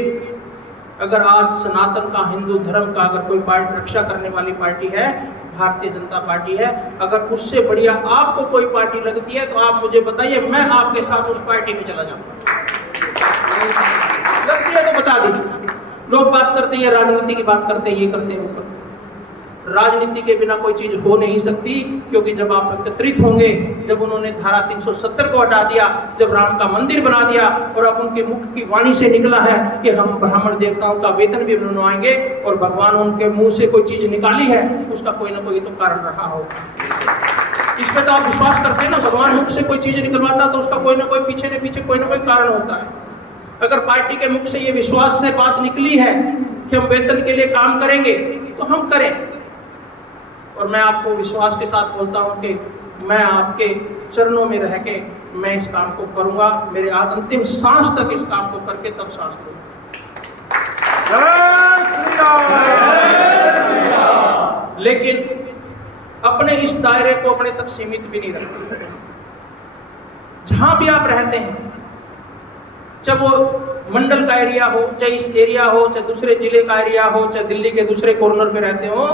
अगर आज सनातन का, हिंदू धर्म का अगर कोई पार्टी रक्षा करने वाली पार्टी है, भारतीय जनता पार्टी है। अगर उससे बढ़िया आपको कोई पार्टी लगती है तो आप मुझे बताइए, मैं आपके साथ उस पार्टी में चला जाऊंगा। लगती है तो बता दीजिए। लोग बात करते हैं राजनीति की, बात करते हैं ये करते हैं वो करते हैं। राजनीति के बिना कोई चीज हो नहीं सकती, क्योंकि जब आप एकत्रित होंगे, जब उन्होंने धारा 370 को हटा दिया, जब राम का मंदिर बना दिया और अब उनके मुख की वाणी से निकला है कि हम ब्राह्मण देवताओं का वेतन भी बनवाएंगे और भगवान उनके मुंह से कोई चीज निकाली है, उसका कोई ना कोई तो कारण रहा होगा। इसमें तो आप विश्वास करते हैं ना, भगवान मुख से कोई चीज निकलवाता तो उसका कोई ना कोई पीछे न पीछे कोई ना कोई कारण होता है। अगर पार्टी के मुख से ये विश्वास से बात निकली है कि हम वेतन के लिए काम करेंगे तो हम करें। और मैं आपको विश्वास के साथ बोलता हूं कि मैं आपके चरणों में रह के मैं इस काम को करूंगा। मेरे अंतिम सांस तक इस काम को करके तब सांस लूंगा। लेकिन अपने इस दायरे को अपने तक सीमित भी नहीं रखते। जहां भी आप रहते हैं, चाहे वो मंडल का एरिया हो, चाहे इस एरिया हो, चाहे दूसरे जिले का एरिया हो, चाहे दिल्ली के दूसरे कॉर्नर पे रहते हो,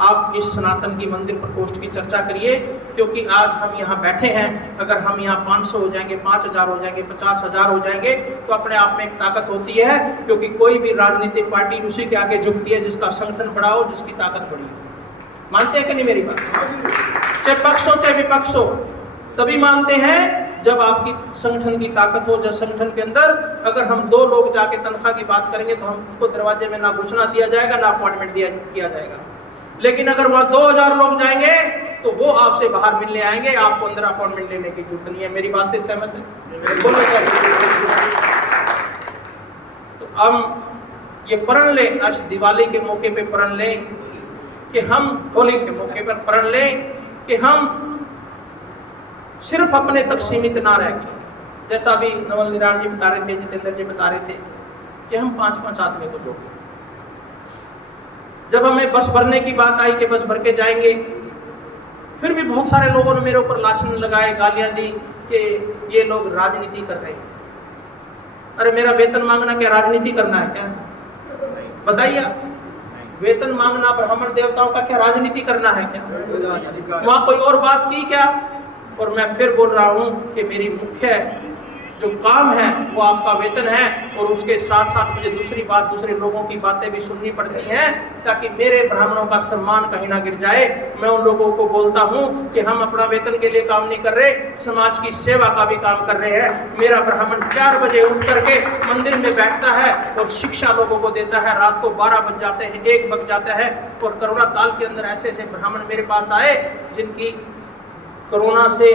आप इस सनातन की मंदिर प्रकोष्ठ की चर्चा करिए। क्योंकि आज हम यहाँ बैठे हैं, अगर हम यहाँ 500 हो जाएंगे, 5000 हो जाएंगे, 50,000 हो जाएंगे तो अपने आप में एक ताकत होती है। क्योंकि कोई भी राजनीतिक पार्टी उसी के आगे झुकती है जिसका संगठन बड़ा हो, जिसकी ताकत बड़ी हो। मानते हैं कि नहीं मेरी बात? चाहे पक्ष हो चाहे विपक्ष हो, तभी मानते हैं जब आपकी संगठन की ताकत हो। जब संगठन के अंदर अगर हम 2 लोग जाके तनख्वाह की बात करेंगे तो हमको दरवाजे में ना घुसना दिया जाएगा, ना अपॉइंटमेंट किया जाएगा। लेकिन अगर वहाँ 2000 लोग जाएंगे तो वो आपसे बाहर मिलने आएंगे, आपको अंदर अपॉइंटमेंट लेने की जरूरत नहीं है। मेरी बात से सहमत है? बोलो कैसे? तो हम ये प्रण लें, आज दिवाली के मौके पे प्रण लें कि हम, होली के मौके पर प्रण लें कि हम सिर्फ अपने तक सीमित ना रह के, जैसा अभी नवल निराण जी बता रहे थे, जितेंद्र जी बता रहे थे कि हम 5-5 आदमी को जोड़ते। जब हमें बस भरने की बात आई कि बस भर के जाएंगे, फिर भी बहुत सारे लोगों ने मेरे ऊपर लाछन लगाए, गालियां दी कि ये लोग राजनीति कर रहे हैं। अरे मेरा वेतन मांगना क्या राजनीति करना है क्या? बताइए, वेतन मांगना ब्राह्मण देवताओं का क्या राजनीति करना है क्या? वहाँ कोई और बात की क्या? और मैं फिर बोल रहा हूँ कि मेरी मुख्य जो काम है वो आपका वेतन है, और उसके साथ साथ मुझे दूसरी बात, दूसरे लोगों की बातें भी सुननी पड़ती हैं ताकि मेरे ब्राह्मणों का सम्मान कहीं ना गिर जाए। मैं उन लोगों को बोलता हूँ कि हम अपना वेतन के लिए काम नहीं कर रहे, समाज की सेवा का भी काम कर रहे हैं। मेरा ब्राह्मण 4 बजे उठ करके मंदिर में बैठता है और शिक्षा लोगों को देता है। रात को 12 बज जाते हैं, 1 बज जाता है। और कोरोना काल के अंदर ऐसे ऐसे ब्राह्मण मेरे पास आए जिनकी कोरोना से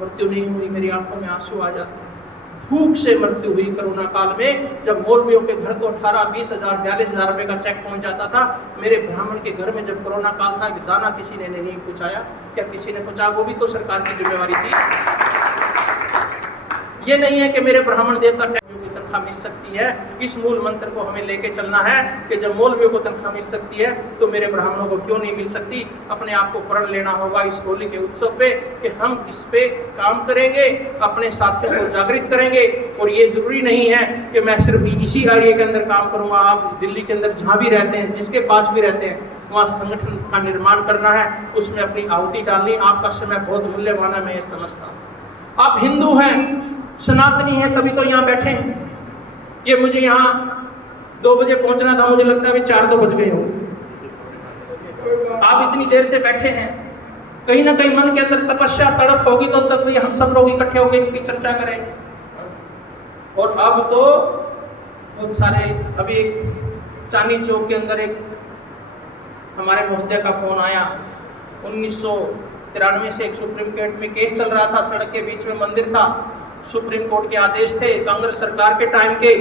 मृत्यु नहीं हुई, मेरी आंखों में आंसू आ जाते हैं। भूख से मृत्यु हुई कोरोना काल में, जब मौलवियों के घर तो 18-20,000 42,000 रुपये का चेक पहुंच जाता था। मेरे ब्राह्मण के घर में जब कोरोना काल था, दाना किसी ने नहीं पहुंचाया। क्या किसी ने पहुंचा? वो भी तो सरकार की जिम्मेवारी थी। ये नहीं है कि मेरे ब्राह्मण देवता की तनख्वाह मिल सकती है। इस मूल मंत्र को हमें लेके चलना है कि जब मौलवियों को तनख्वाह मिल सकती है तो मेरे ब्राह्मणों को क्यों नहीं मिल सकती। अपने आप को प्रण लेना होगा इस होली के उत्सव पे कि हम इस पे काम करेंगे, अपने साथियों को जागृत करेंगे। और ये जरूरी नहीं है कि मैं सिर्फ इसी एरिया के अंदर काम करूँगा। आप दिल्ली के अंदर जहाँ भी रहते हैं, जिसके पास भी रहते हैं, वहाँ संगठन का निर्माण करना है, उसमें अपनी आहुति डालनी। आपका समय बहुत मूल्यवान है, मैं ये समझता हूँ। आप हिंदू हैं, सनातनी हैं, तभी तो यहाँ बैठे हैं। ये मुझे यहाँ 2 बजे पहुंचना था, मुझे लगता है अभी 4 तो बज गए हो। आप इतनी देर से बैठे हैं, कहीं ना कहीं मन के अंदर तपस्या तड़प होगी, तो तब भी हम सब लोग इकट्ठे होकर इनकी चर्चा करें। और अब तो बहुत सारे, अभी एक चांदनी चौक के अंदर एक हमारे महोदय का फोन आया, 1993 से एक सुप्रीम कोर्ट में केस चल रहा था, सड़क के बीच में मंदिर था, सुप्रीम कोर्ट के आदेश थे कांग्रेस सरकार के टाइम के।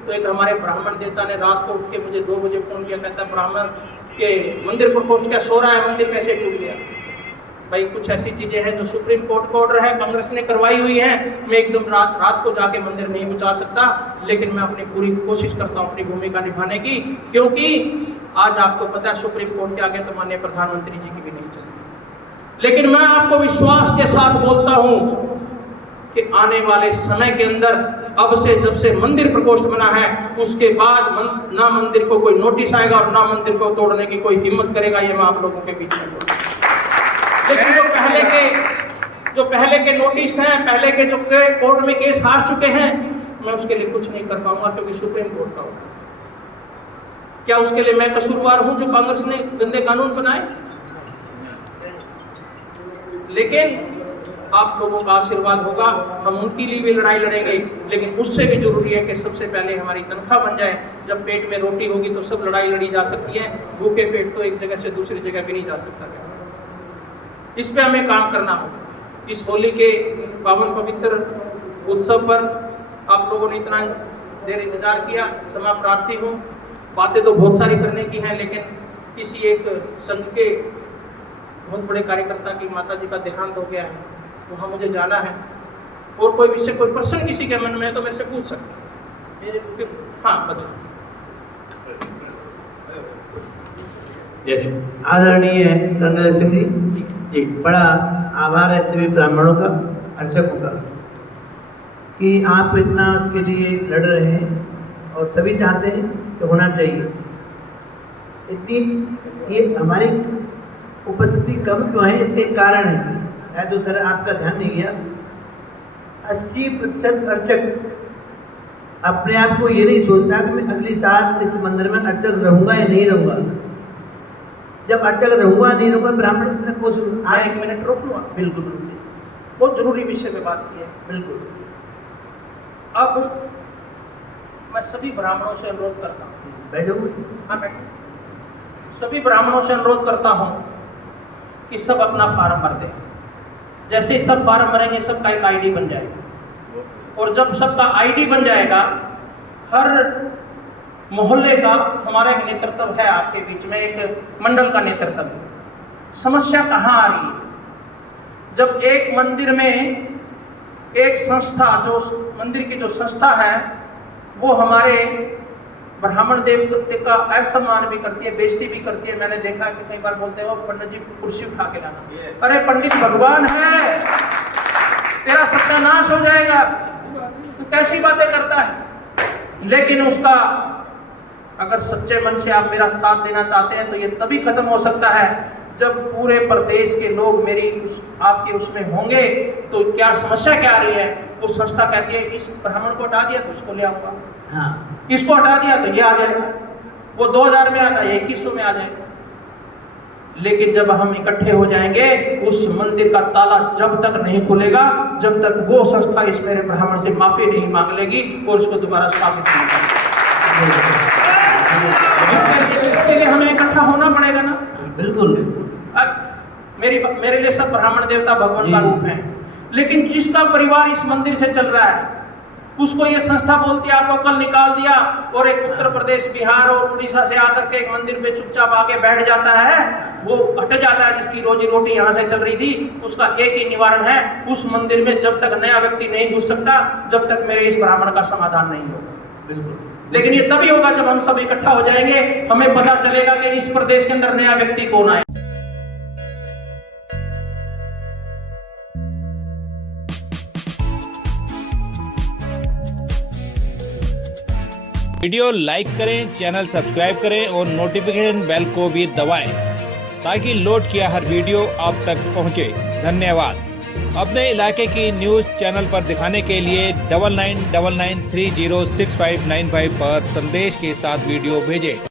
तो एक हमारे ब्राह्मण देवता ने रात को उठ के मुझे 2 बजे फ़ोन किया, कहता ब्राह्मण के मंदिर पर पोस्ट क्या सो रहा है, मंदिर कैसे टूट गया। भाई कुछ ऐसी चीज़ें हैं जो सुप्रीम कोर्ट का ऑर्डर है, कांग्रेस ने करवाई हुई है, मैं एकदम रात को जाके मंदिर नहीं बचा सकता, लेकिन मैं अपनी पूरी कोशिश करता हूँ अपनी भूमिका निभाने की, क्योंकि आज आपको पता है सुप्रीम कोर्ट के आगे तो माननीय प्रधानमंत्री जी की भी नहीं चलती। लेकिन मैं आपको विश्वास के साथ बोलता हूँ कि आने वाले समय के अंदर, अब से जब से मंदिर प्रकोष्ठ बना है, उसके बाद ना मंदिर को कोई नोटिस आएगा और ना मंदिर को तोड़ने की कोई हिम्मत करेगा, ये मैं आप लोगों के बीच में बोलूँ। लेकिन जो पहले के नोटिस हैं, पहले के जो कोर्ट में केस हार चुके हैं, मैं उसके लिए कुछ नहीं कर पाऊंगा, क्योंकि सुप्रीम कोर्ट का ऑर्डर। क्या उसके लिए मैं कसूरवार हूं जो कांग्रेस ने गंदे कानून बनाए? लेकिन आप लोगों का आशीर्वाद होगा, हम उनके लिए भी लड़ाई लड़ेंगे, लेकिन उससे भी जरूरी है कि सबसे पहले हमारी तनख्वाह बन जाए। जब पेट में रोटी होगी तो सब लड़ाई लड़ी जा सकती है, भूखे पेट तो एक जगह से दूसरी जगह भी नहीं जा सकता। इस पे हमें काम करना होगा। इस होली के पावन पवित्र उत्सव पर आप लोगों ने इतना देर इंतजार किया, क्षमा प्रार्थी हूँ। बातें तो बहुत सारी करने की हैं, लेकिन किसी एक संघ के बहुत बड़े कार्यकर्ता की माता जी का देहांत हो गया है, वहाँ मुझे जाना है। और कोई विषय, कोई प्रश्न किसी के मन में है तो मेरे से पूछ सकते हैं। हाँ बताओ। आदरणीय कर्नल सिंह जी, बड़ा आभार है सभी ब्राह्मणों का, अर्चकों का, कि आप इतना उसके लिए लड़ रहे हैं और सभी चाहते हैं कि होना चाहिए। इतनी ये हमारी उपस्थिति कम क्यों है, इसके एक कारण है, शायद उस तरह आपका ध्यान नहीं गया। 80% अर्चक अपने आप को ये नहीं सोचता कि मैं अगली साल इस मंदिर में अर्चक रहूँगा या नहीं रहूँगा। जब अर्चक रहूँगा नहीं रहूँगा, ब्राह्मण इतना कोशिश। मैं 1 मिनट रोक लूँगा? बिल्कुल बिल्कुल, बहुत जरूरी विषय पे बात की है। बिल्कुल। अब मैं सभी ब्राह्मणों से अनुरोध करता हूँ, बैठो। हाँ बैठो। सभी ब्राह्मणों से अनुरोध करता हूँ कि सब अपना फार्म भर दें। जैसे ही सब फार्म भरेंगे, सबका एक आईडी बन जाएगा, और जब सबका आईडी बन जाएगा, हर मोहल्ले का हमारा एक नेतृत्व है, आपके बीच में एक मंडल का नेतृत्व है। समस्या कहाँ आ रही है? जब एक मंदिर में एक संस्था, जो मंदिर की जो संस्था है, वो हमारे ब्राह्मण देवता का असम्मान भी करती है, बेइज्जती भी करती है। मैंने देखा कि कई बार बोलते हो पंडित जी कुर्सी उठा के लाना। अरे पंडित भगवान है, तेरा सत्यानाश हो जाएगा, तो कैसी बातें करता है। लेकिन उसका अगर सच्चे मन से आप मेरा साथ देना चाहते हैं तो ये तभी खत्म हो सकता है जब पूरे प्रदेश के लोग मेरी आपके उसमें होंगे। तो क्या समस्या क्या आ रही है? वो संस्था कहती है इस ब्राह्मण को हटा दिया तो इसको ले आऊँगा, हाँ, इसको हटा दिया तो ये आ जाएगा, वो 2000 में आता है 2100 में आ जाएगा। लेकिन जब हम इकट्ठे हो जाएंगे, उस मंदिर का ताला जब तक नहीं खुलेगा, जब तक वो संस्था इस मेरे ब्राह्मण से माफी नहीं मांग लेगी और इसको दोबारा स्थापित नहीं करेगी। इसके लिए हमें इकट्ठा होना पड़ेगा ना। बिल्कुल। मेरे लिए सब ब्राह्मण देवता भगवान का रूप है, लेकिन जिसका परिवार इस मंदिर से चल रहा है, उसको ये संस्था बोलती है आपको कल निकाल दिया, और एक उत्तर प्रदेश, बिहार और उड़ीसा से आकर के एक मंदिर पे चुपचाप आके बैठ जाता है, वो हट जाता है, जिसकी रोजी रोटी यहाँ से चल रही थी। उसका एक ही निवारण है, उस मंदिर में जब तक नया व्यक्ति नहीं घुस सकता, जब तक मेरे इस ब्राह्मण का समाधान नहीं होगा। बिल्कुल। लेकिन ये तभी होगा जब हम सब इकट्ठा हो जाएंगे, हमें पता चलेगा कि इस प्रदेश के अंदर नया व्यक्ति कौन आए। वीडियो लाइक करें, चैनल सब्सक्राइब करें और नोटिफिकेशन बेल को भी दबाएं ताकि लोड किया हर वीडियो आप तक पहुंचे। धन्यवाद। अपने इलाके की न्यूज़ चैनल पर दिखाने के लिए 9999306595 पर संदेश के साथ वीडियो भेजें।